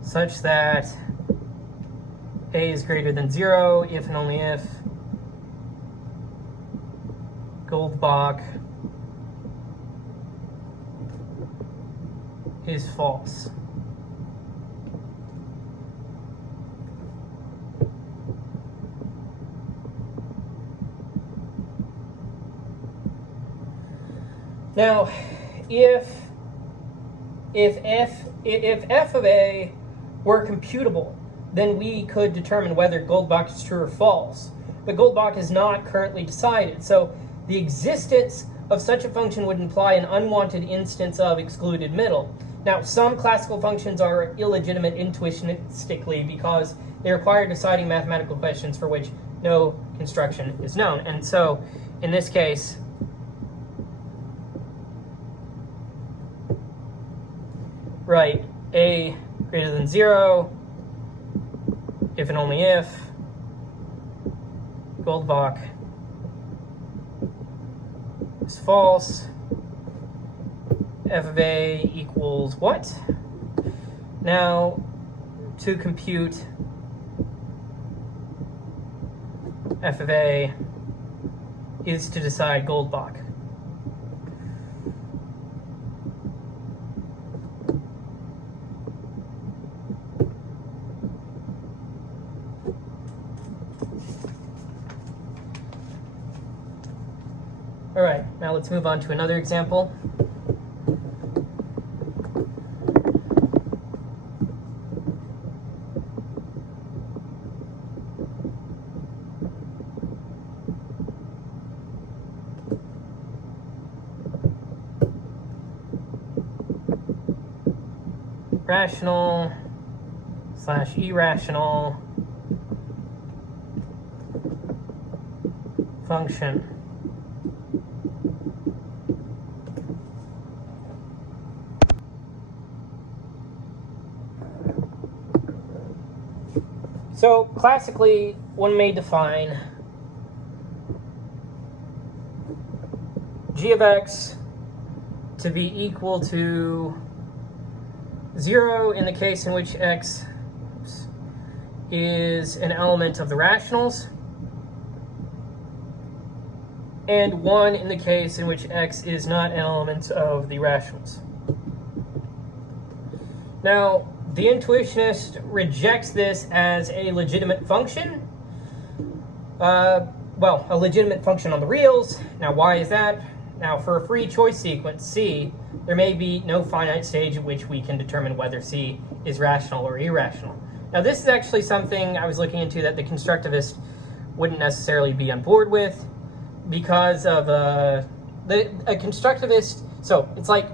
Such that a is greater than 0 if and only if Goldbach is false. Now, if f of a were computable, then we could determine whether Goldbach is true or false. But Goldbach is not currently decided, so the existence of such a function would imply an unwanted instance of excluded middle. Now, some classical functions are illegitimate intuitionistically because they require deciding mathematical questions for which no construction is known. And so, in this case, right, a greater than 0, if and only if Goldbach is false, f of a equals what? Now, to compute f of a is to decide Goldbach. All right, now let's move on to another example. Rational / irrational function. So classically, one may define g of x to be equal to 0 in the case in which x is an element of the rationals, and 1 in the case in which x is not an element of the rationals. Now, the intuitionist rejects this as a legitimate function. Well, a legitimate function on the reals. Now, why is that? Now, for a free choice sequence, C, there may be no finite stage at which we can determine whether C is rational or irrational. Now, this is actually something I was looking into that the constructivist wouldn't necessarily be on board with, because of a constructivist. So it's like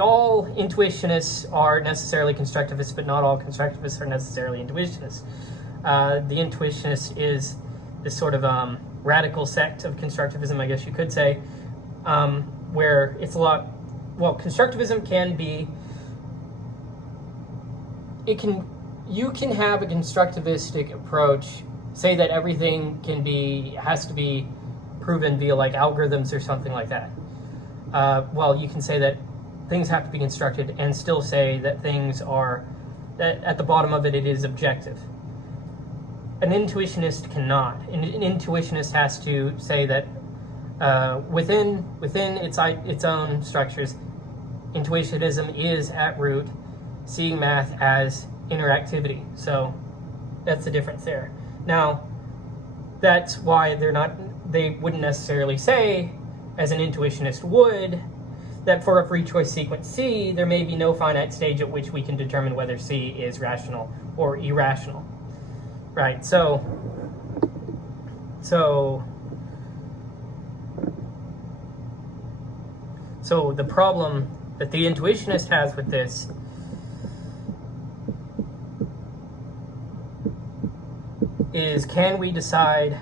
all intuitionists are necessarily constructivists, but not all constructivists are necessarily intuitionists. The intuitionist is this sort of radical sect of constructivism, I guess you could say, where it's a lot. Well, constructivism can be. You can have a constructivistic approach, say that everything has to be proven via like algorithms or something like that. Well, you can say that things have to be constructed and still say that that at the bottom of it is objective. An intuitionist cannot. An intuitionist has to say that within its own structures, intuitionism is at root seeing math as interactivity. So that's the difference there. Now, that's why they wouldn't necessarily say, as an intuitionist would, that for a free choice sequence C, there may be no finite stage at which we can determine whether C is rational or irrational. Right, so the problem that the intuitionist has with this is, can we decide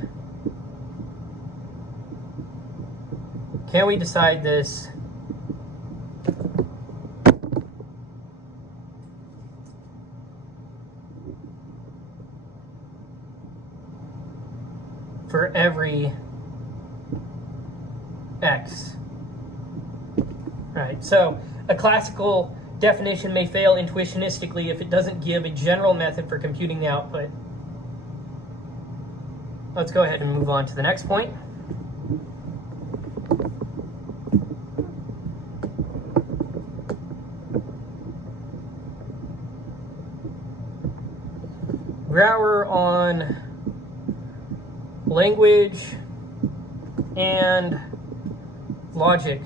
this for every x? Right, so a classical definition may fail intuitionistically if it doesn't give a general method for computing the output. Let's go ahead and move on to the next point. Brouwer on language and logic.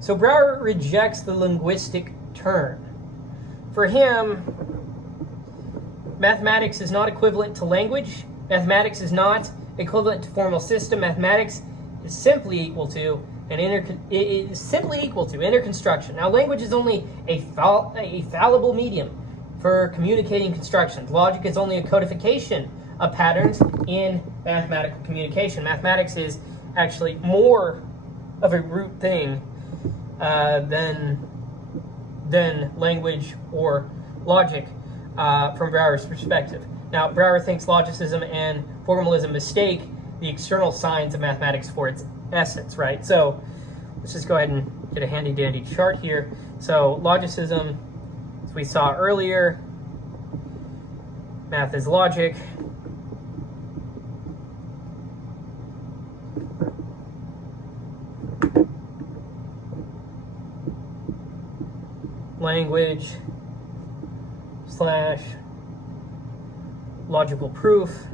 So Brouwer rejects the linguistic turn. For him, mathematics is not equivalent to language. Mathematics is not equivalent to formal system. Mathematics is simply equal to interconstruction. Now, language is only a fallible medium for communicating constructions. Logic is only a codification of patterns in mathematical communication. Mathematics is actually more of a root thing than language or logic from Brouwer's perspective. Now, Brouwer thinks logicism and formalism mistake the external signs of mathematics for its essence, right? So let's just go ahead and get a handy-dandy chart here. So logicism, as we saw earlier, math is logic. Language / logical proof.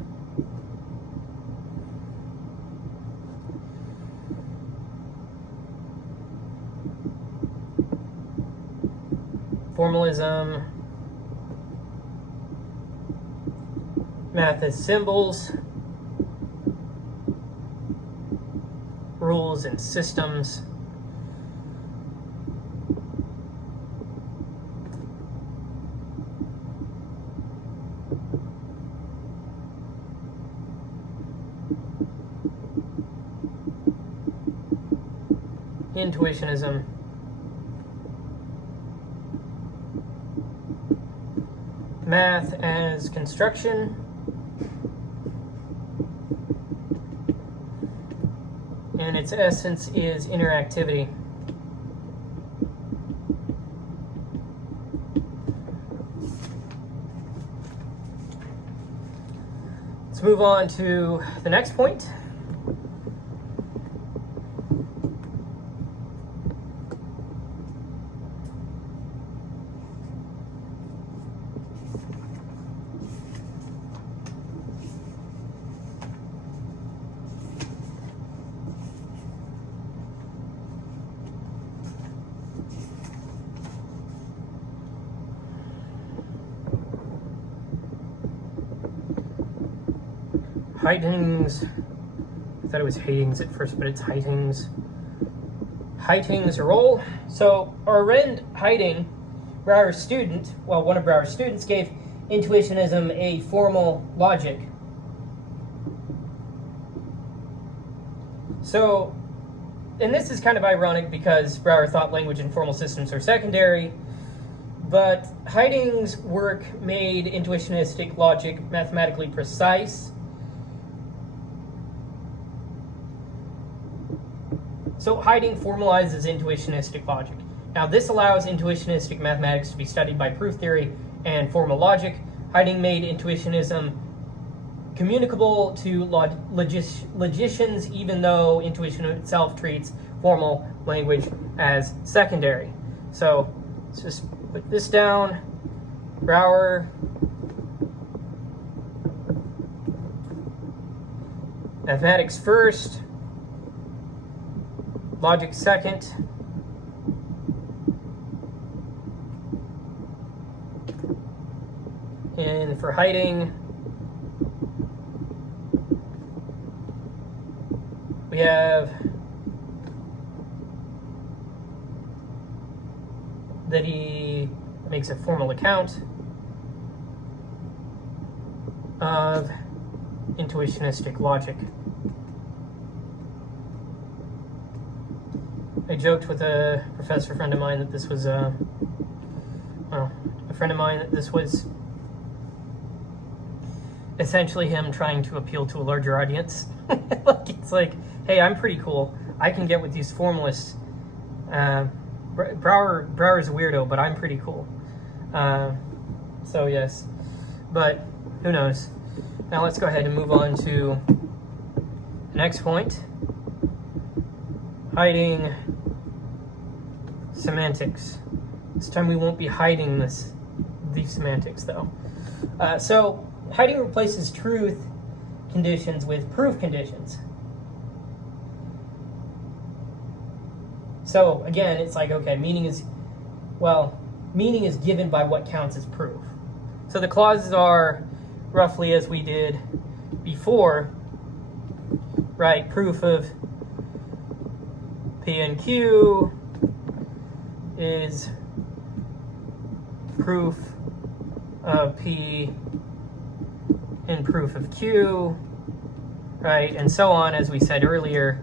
Formalism. Math is symbols, rules and systems. Intuitionism. Math as construction. And its essence is interactivity. Let's move on to the next point. Heightings, I thought it was Hatings at first, but it's Heightings. Heightings role. So our friend Heiting, Brouwer's student, well, one of Brouwer's students, gave Intuitionism a formal logic. So, and this is kind of ironic because Brouwer thought language and formal systems are secondary, but Heiting's work made intuitionistic logic mathematically precise. So Heiting formalizes intuitionistic logic. Now this allows intuitionistic mathematics to be studied by proof theory and formal logic. Heiting made intuitionism communicable to logicians, even though intuition itself treats formal language as secondary. So let's just put this down. Brouwer mathematics first, logic second. And for Heiting, we have that he makes a formal account of intuitionistic logic. I joked with a professor friend of mine that this was a friend of mine that this was essentially him trying to appeal to a larger audience. Like, it's like, hey, I'm pretty cool. I can get with these formalists. Brouwer's a weirdo, but I'm pretty cool. So yes, but who knows? Now let's go ahead and move on to the next point. Hiding semantics. This time we won't be hiding these semantics though. So Heiting replaces truth conditions with proof conditions. So again, it's like, okay, meaning is given by what counts as proof. So the clauses are roughly as we did before, right? Proof of P and Q is proof of P and proof of Q, right? And so on, as we said earlier.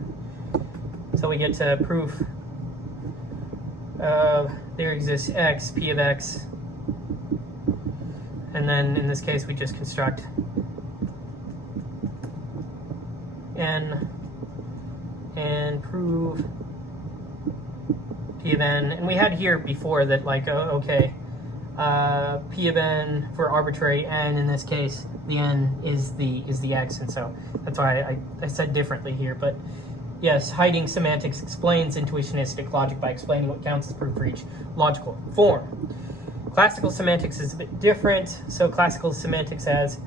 So we get to proof of there exists X, P of X. And then in this case, we just construct N and prove P of N. And we had here before that, like, okay, P of N for arbitrary N, in this case, the N is the X, and so that's why I said differently here. But yes, Heiting semantics explains intuitionistic logic by explaining what counts as proof for each logical form. Classical semantics is a bit different. So classical semantics has,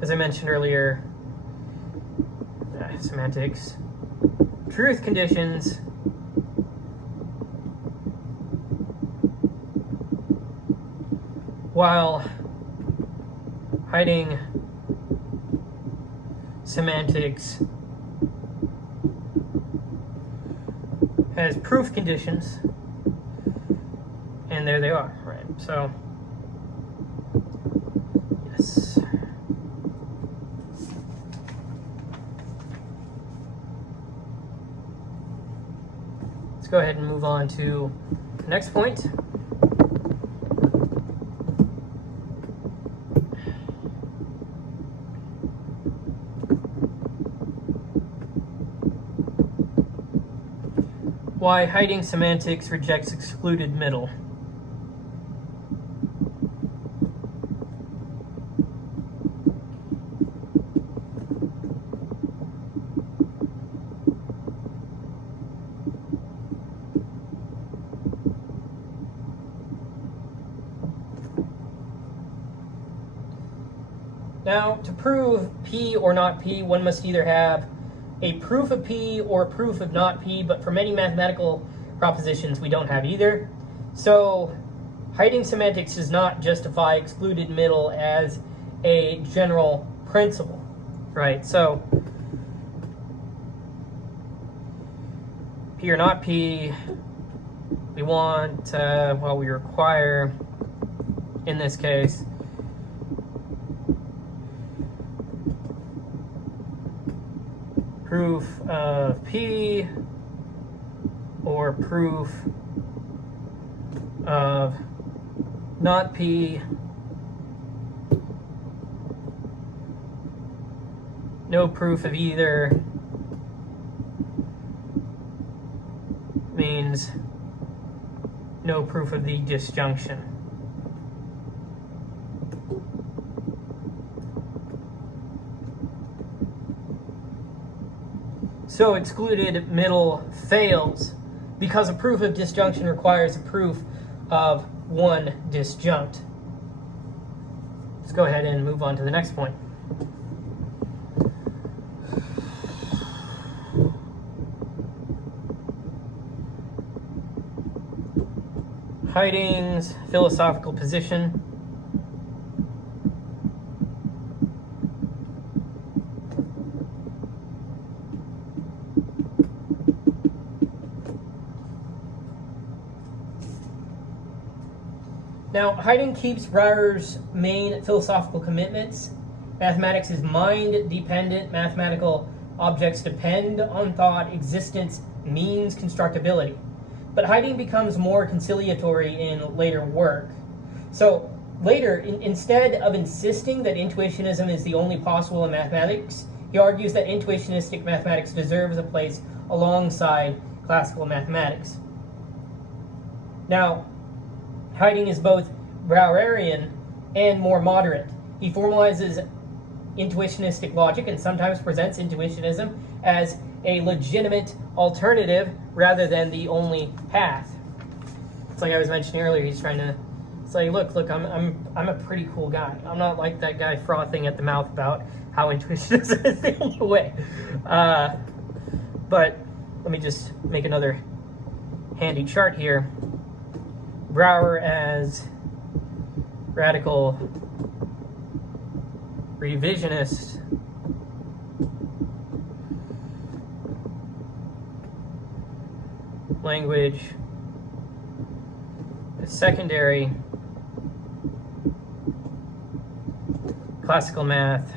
as I mentioned earlier, semantics, truth conditions, while Heiting semantics has proof conditions, and there they are, right? So, yes. Let's go ahead and move on to the next point. Why Heiting semantics rejects excluded middle. Now, to prove P or not P, one must either have a proof of P or a proof of not P, but for many mathematical propositions, we don't have either. So, hiding semantics does not justify excluded middle as a general principle, right? So, P or not P, we want, we require, in this case, proof of P or proof of not P. No proof of either means no proof of the disjunction. So excluded middle fails because a proof of disjunction requires a proof of one disjunct. Let's go ahead and move on to the next point. Hiding's philosophical position. Now, Hiding keeps Brouwer's main philosophical commitments. Mathematics is mind-dependent. Mathematical objects depend on thought. Existence means constructibility. But Hiding becomes more conciliatory in later work. So later, instead of insisting that intuitionism is the only possible in mathematics, he argues that intuitionistic mathematics deserves a place alongside classical mathematics. Now, Hiding is both Brouwerian and more moderate. He formalizes intuitionistic logic and sometimes presents intuitionism as a legitimate alternative rather than the only path. It's like I was mentioning earlier, he's trying to say, look, I'm a pretty cool guy. I'm not like that guy frothing at the mouth about how intuitionism is the only way. But let me just make another handy chart here. Brouwer as radical revisionist. Language as secondary. Classical math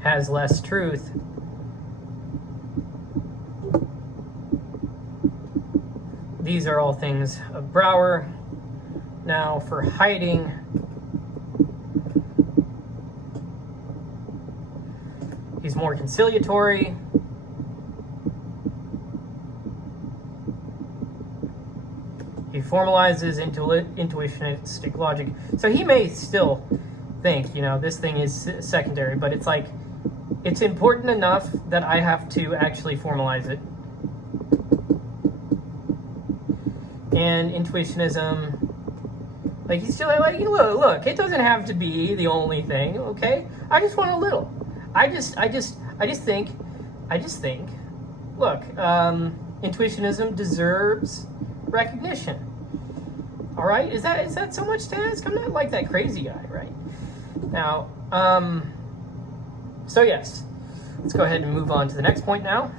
has less truth. These are all things of Brouwer. Now for Hiding, he's more conciliatory. He formalizes intuitionistic logic. So he may still think, this thing is secondary, but it's like, it's important enough that I have to actually formalize it. And intuitionism, like he's still like, look, it doesn't have to be the only thing, okay? I just want a little. I just think, look, intuitionism deserves recognition. All right, is that so much to ask? I'm not like that crazy guy, right? Now, so yes, let's go ahead and move on to the next point now.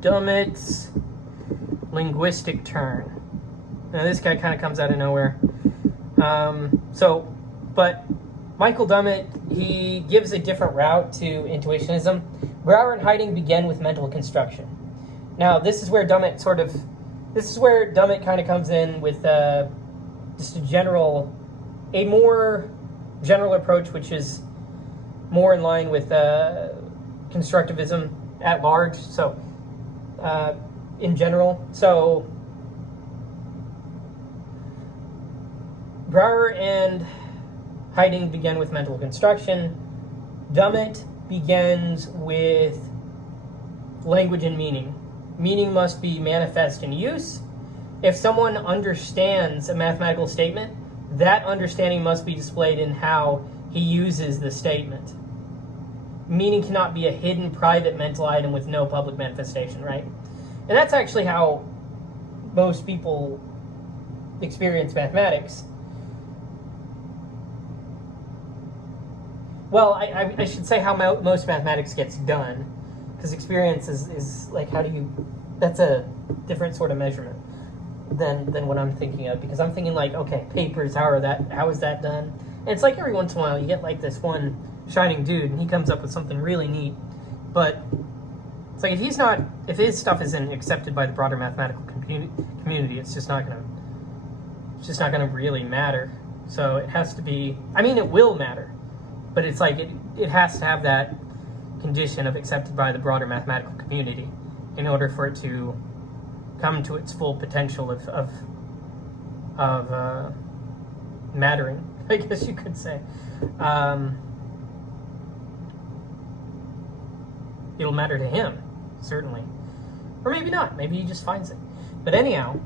Dummett's linguistic turn. Now this guy kind of comes out of nowhere. But Michael Dummett, he gives a different route to intuitionism. Brouwer and Hiding begin with mental construction. Now this is where Dummett kind of comes in with just a more general approach, which is more in line with constructivism at large. So in general, so Brouwer and Hiding begin with mental construction. Dummett begins with language and meaning. Meaning must be manifest in use. If someone understands a mathematical statement, that understanding must be displayed in how he uses the statement. Meaning cannot be a hidden private mental item with no public manifestation, right? And that's actually how most people experience mathematics. Well, I should say how most mathematics gets done, because experience is like, how do you, that's a different sort of measurement than what I'm thinking of, because I'm thinking like, okay, papers, how is that done? And it's like every once in a while you get like this one shining dude and he comes up with something really neat, but it's like if his stuff isn't accepted by the broader mathematical community, it's just not gonna really matter. So it has to be, I mean, it will matter, but it's like it has to have that condition of accepted by the broader mathematical community in order for it to come to its full potential of mattering, I guess you could say. It'll matter to him, certainly. Or maybe not. Maybe he just finds it. But anyhow,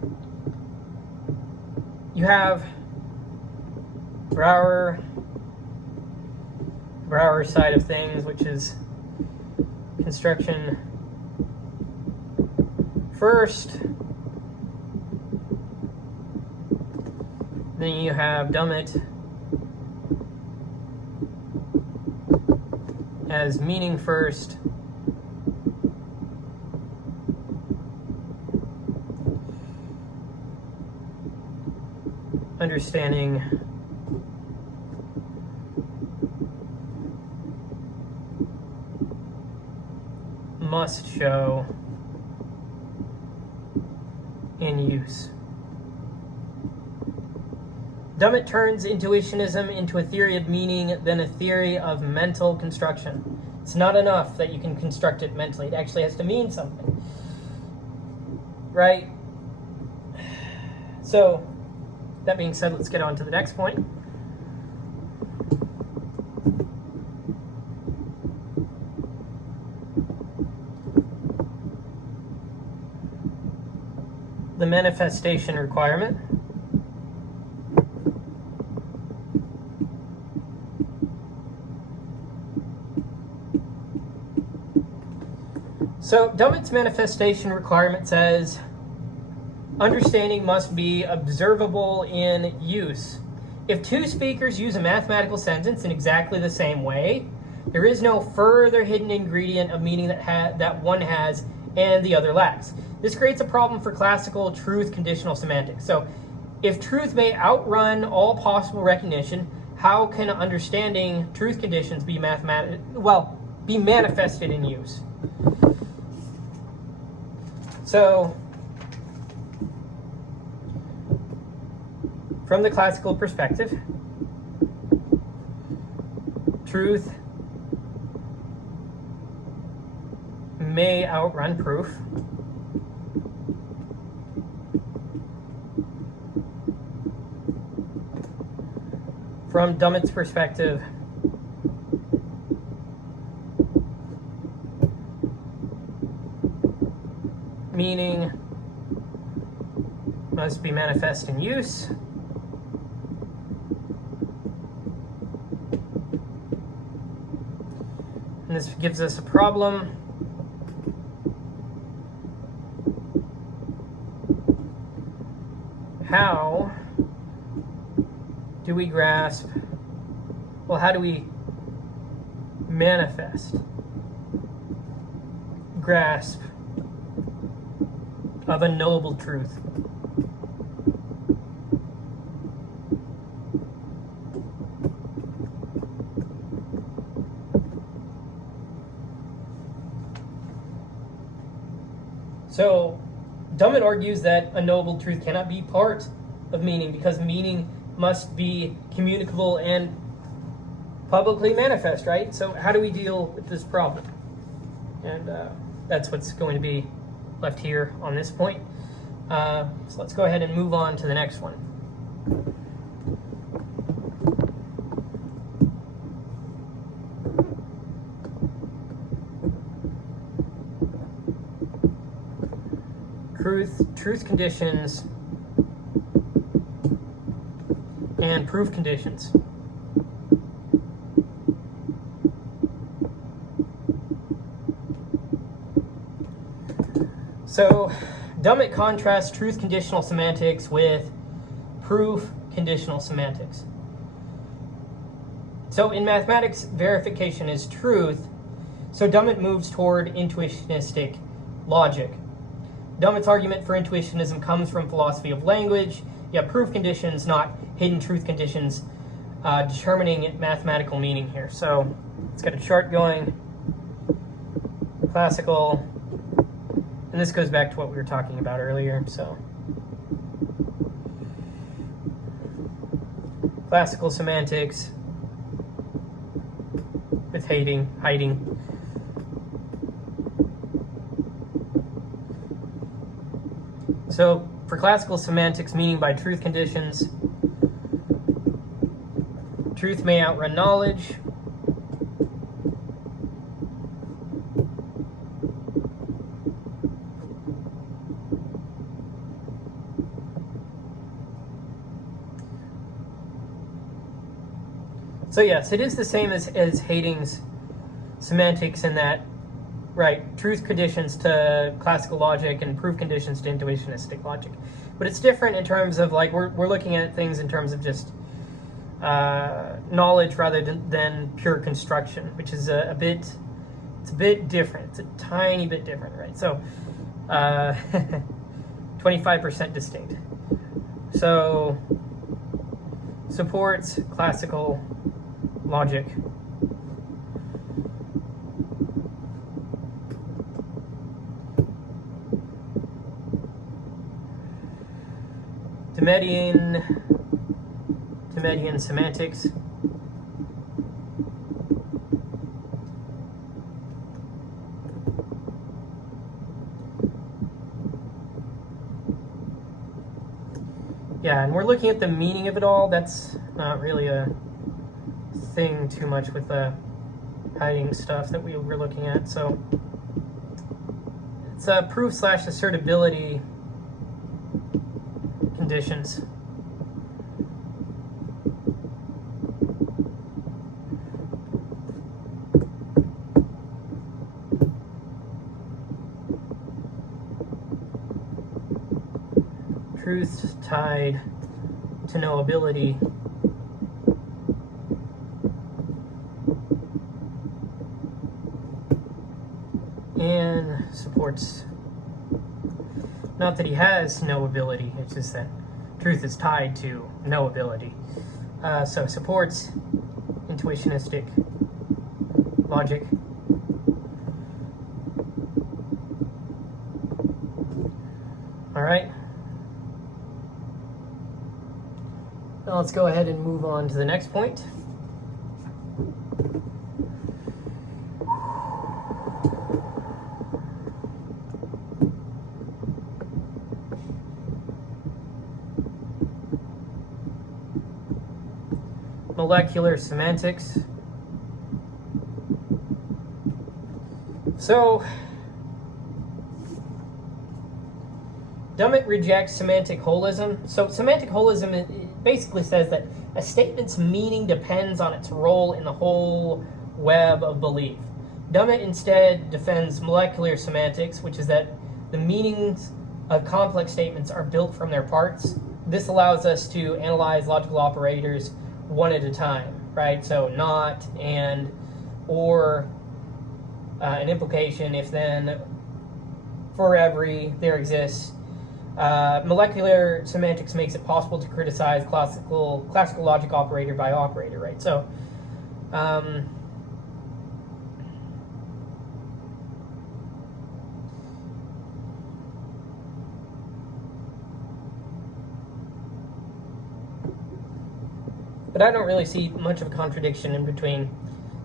you have Brouwer side of things, which is construction first. Then you have Dummett as meaning first. Understanding must show in use. Dummett turns Intuitionism into a theory of meaning, then a theory of mental construction. It's not enough that you can construct it mentally. It actually has to mean something. Right? So, that being said, let's get on to the next point. The manifestation requirement. So, Dummett's manifestation requirement says, understanding must be observable in use. If two speakers use a mathematical sentence in exactly the same way, there is no further hidden ingredient of meaning that one has and the other lacks. This creates a problem for classical truth conditional semantics. So, if truth may outrun all possible recognition, how can understanding truth conditions be manifested in use? So, from the classical perspective, truth may outrun proof. From Dummett's perspective, meaning must be manifest in use. And this gives us a problem. How do we grasp, how do we grasp of a knowable truth? So, Dummett argues that a knowable truth cannot be part of meaning because meaning must be communicable and publicly manifest, right? So how do we deal with this problem? And that's what's going to be left here on this point. So let's go ahead and move on to the next one. truth conditions, and proof conditions. So Dummett contrasts truth conditional semantics with proof conditional semantics. So in mathematics, verification is truth. So Dummett moves toward intuitionistic logic. Dummett's argument for intuitionism comes from philosophy of language. You have proof conditions, not hidden truth conditions, determining mathematical meaning here. So let's get a chart going. Classical, and this goes back to what we were talking about earlier. So classical semantics with hiding. So for classical semantics, meaning by truth conditions, truth may outrun knowledge. So yes, it is the same as Harding's semantics in that, right, truth conditions to classical logic and proof conditions to intuitionistic logic. But it's different in terms of, like, we're looking at things in terms of just knowledge rather than pure construction, which is a bit different. It's a tiny bit different, right? So 25% distinct. So supports classical logic. Dummetian semantics. Yeah, and we're looking at the meaning of it all. That's not really a thing too much with the hiding stuff that we were looking at. So it's a proof/assertability conditions. Truth tied to knowability. And supports, not that he has no ability, it's just that truth is tied to no ability. So supports intuitionistic logic. All right. Now let's go ahead and move on to the next point. Molecular semantics. So Dummett rejects semantic holism. So semantic holism, it basically says that a statement's meaning depends on its role in the whole web of belief. Dummett instead defends molecular semantics, which is that the meanings of complex statements are built from their parts. This allows us to analyze logical operators one at a time, right? So not, and, or, an implication, if then, for every, there exists. Molecular semantics makes it possible to criticize classical logic operator by operator, right? So, but I don't really see much of a contradiction in between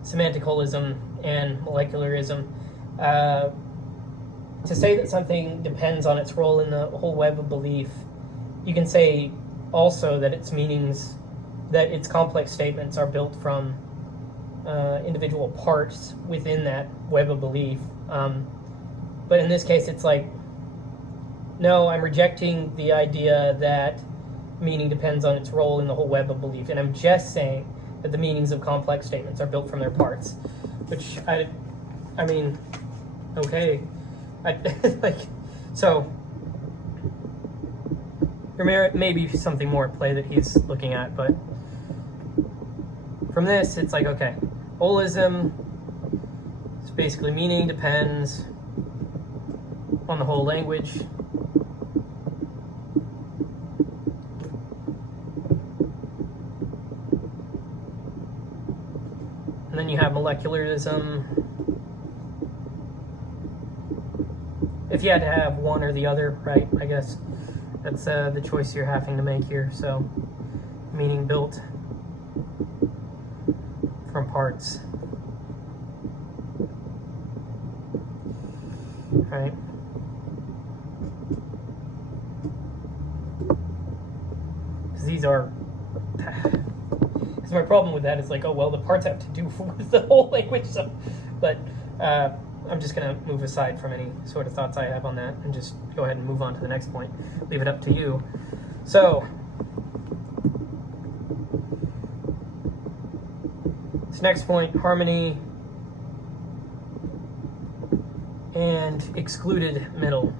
semantic holism and molecularism. To say that something depends on its role in the whole web of belief, you can say also that its meanings, that its complex statements are built from individual parts within that web of belief. But in this case, it's like no, I'm rejecting the idea that meaning depends on its role in the whole web of belief, and I'm just saying that the meanings of complex statements are built from their parts, which I mean, okay, like, so there may be something more at play that he's looking at, but from this, it's like, okay, holism, it's basically meaning depends on the whole language. And then you have molecularism. If you had to have one or the other, right, I guess that's the choice you're having to make here. So, meaning built from parts. Right? Because these are... Because my problem with that is like, oh, well, the parts have to do with the whole language. So, but I'm just going to move aside from any sort of thoughts I have on that and just go ahead and move on to the next point. Leave it up to you. So, this next point, harmony and excluded middle.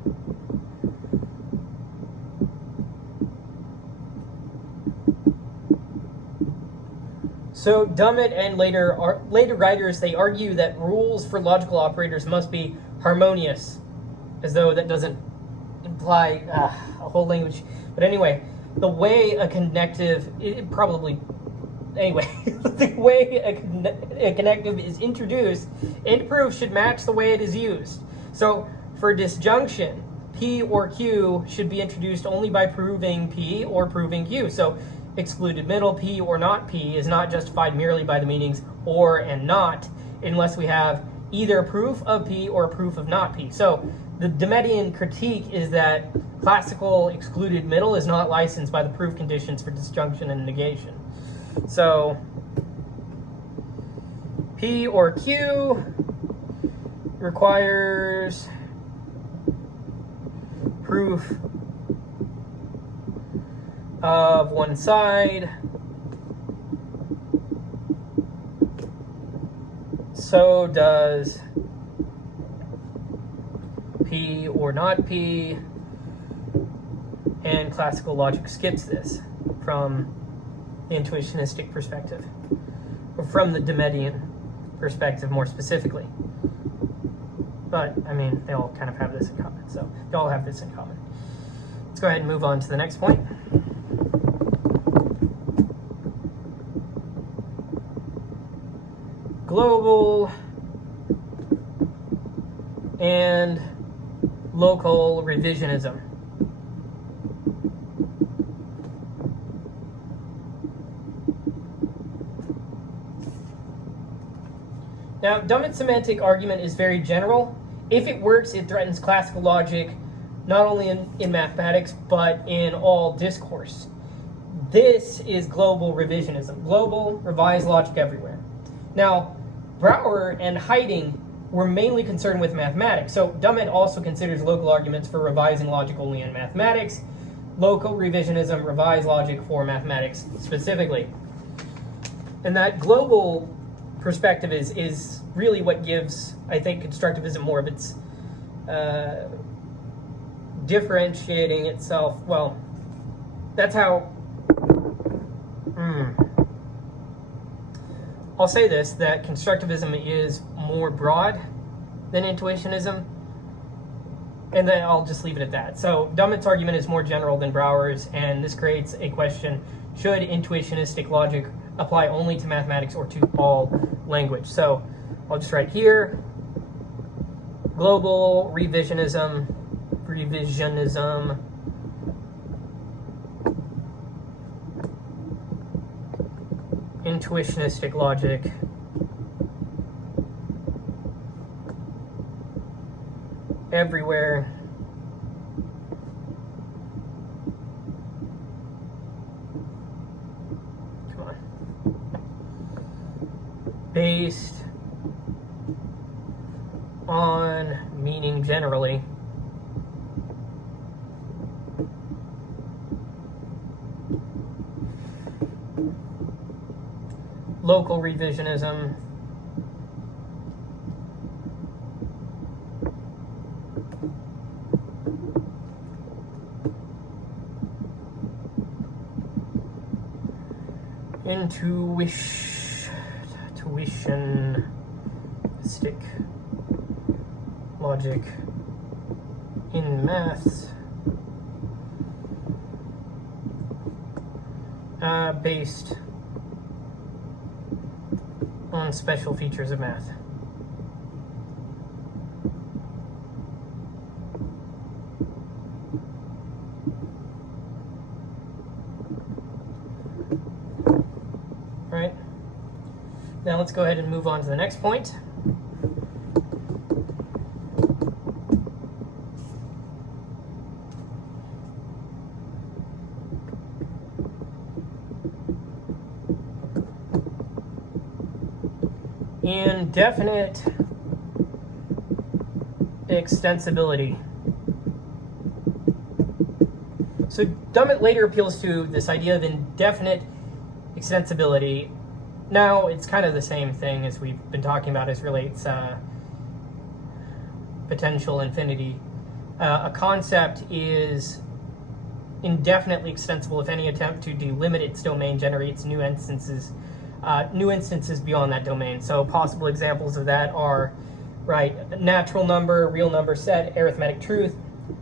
So Dummett and later writers, they argue that rules for logical operators must be harmonious, as though that doesn't imply a whole language. But anyway, the way a connective, the way a connective is introduced into proof should match the way it is used. So for disjunction, P or Q should be introduced only by proving P or proving Q. So excluded middle, P or not P, is not justified merely by the meanings or and not, unless we have either proof of P or proof of not P. So the Dummettian critique is that classical excluded middle is not licensed by the proof conditions for disjunction and negation. So P or Q requires proof of one side, so does P or not P, and classical logic skips this from the intuitionistic perspective, or from the Dummettian perspective more specifically. But, I mean, they all kind of have this in common, so they all have this in common. Let's go ahead and move on to the next point. Global and local revisionism. Now, Dummett's semantic argument is very general. If it works, it threatens classical logic, not only in mathematics, but in all discourse. This is global revisionism. Global, revised logic everywhere. Now, Brouwer and Hiding were mainly concerned with mathematics. So Dummett also considers local arguments for revising logic only in mathematics. Local revisionism, revised logic for mathematics specifically. And that global perspective is really what gives, I think, constructivism more of its differentiating itself. Well, that's how... I'll say this, that constructivism is more broad than intuitionism, and then I'll just leave it at that. So Dummett's argument is more general than Brouwer's, and this creates a question: should intuitionistic logic apply only to mathematics or to all language? So I'll just write here, global revisionism, intuitionistic logic, everywhere, come on, based on meaning generally, local revisionism, intuitionistic logic in maths, based on special features of math. Right. Now let's go ahead and move on to the next point. Indefinite extensibility. So Dummett later appeals to this idea of indefinite extensibility. Now it's kind of the same thing as we've been talking about as relates potential infinity. A concept is indefinitely extensible if any attempt to delimit its domain generates new instances beyond that domain. So possible examples of that are, right, natural number, real number set, arithmetic truth.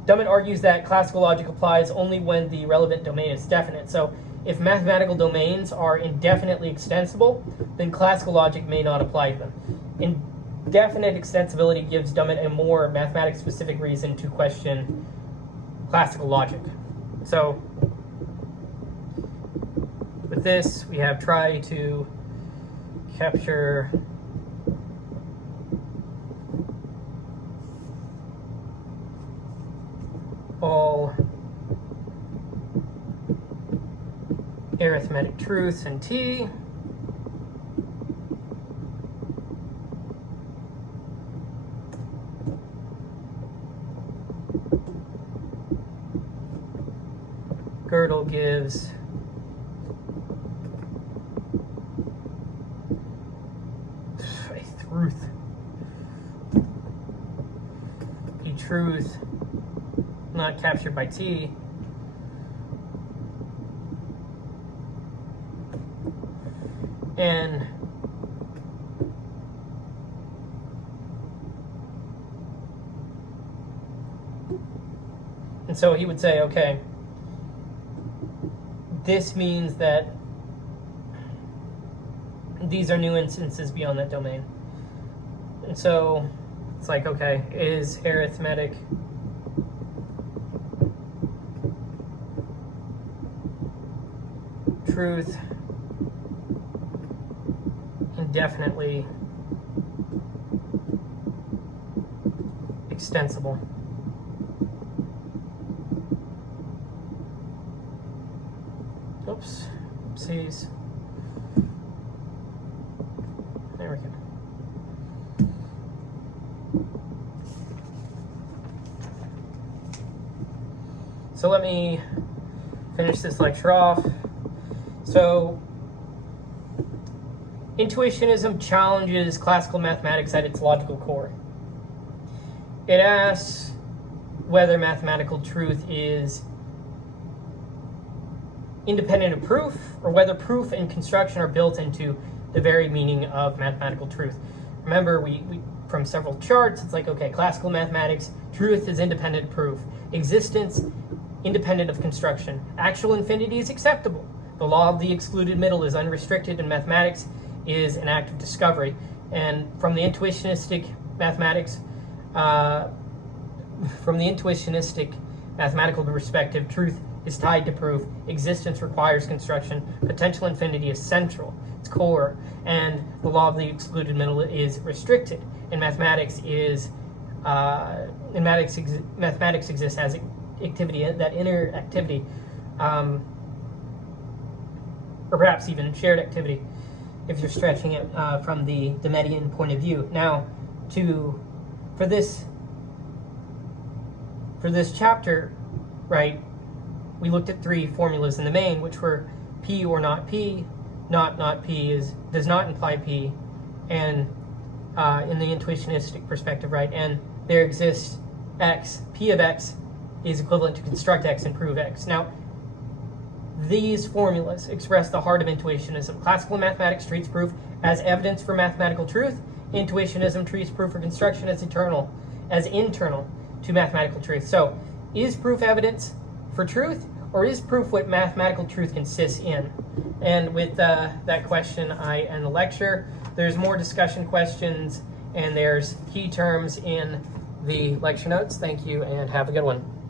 Dummett argues that classical logic applies only when the relevant domain is definite. So if mathematical domains are indefinitely extensible, then classical logic may not apply to them. Indefinite extensibility gives Dummett a more mathematics-specific reason to question classical logic. So with this, we have try to capture all arithmetic truths in T. Gödel gives a truth not captured by T. And so he would say, okay, this means that these are new instances beyond that domain. And so it's like, okay, is arithmetic truth indefinitely extensible? Oops, oopsies. There we go. So let me finish this lecture off. So, Intuitionism challenges classical mathematics at its logical core. It asks whether mathematical truth is independent of proof, or whether proof and construction are built into the very meaning of mathematical truth. Remember, we from several charts, it's like, okay, classical mathematics, truth is independent of proof. Existence, independent of construction. Actual infinity is acceptable. The law of the excluded middle is unrestricted, and mathematics is an act of discovery. And from the intuitionistic mathematics, mathematical perspective, truth is tied to proof. Existence requires construction. Potential infinity is central. It's core. And the law of the excluded middle is restricted. And mathematics exists as activity, that inner activity, or perhaps even shared activity, if you're stretching it from the Dummetian point of view. Now, for this chapter, right, we looked at three formulas in the main, which were P or not P, not P does not imply P, and in the intuitionistic perspective, right? And there exists X. P of X is equivalent to construct X and prove X. Now, these formulas express the heart of intuitionism. Classical mathematics treats proof as evidence for mathematical truth. Intuitionism treats proof or construction as internal to mathematical truth. So, is proof evidence for truth, or is proof what mathematical truth consists in? And with that question, I end the lecture. There's more discussion questions, and there's key terms in the lecture notes. Thank you, and have a good one.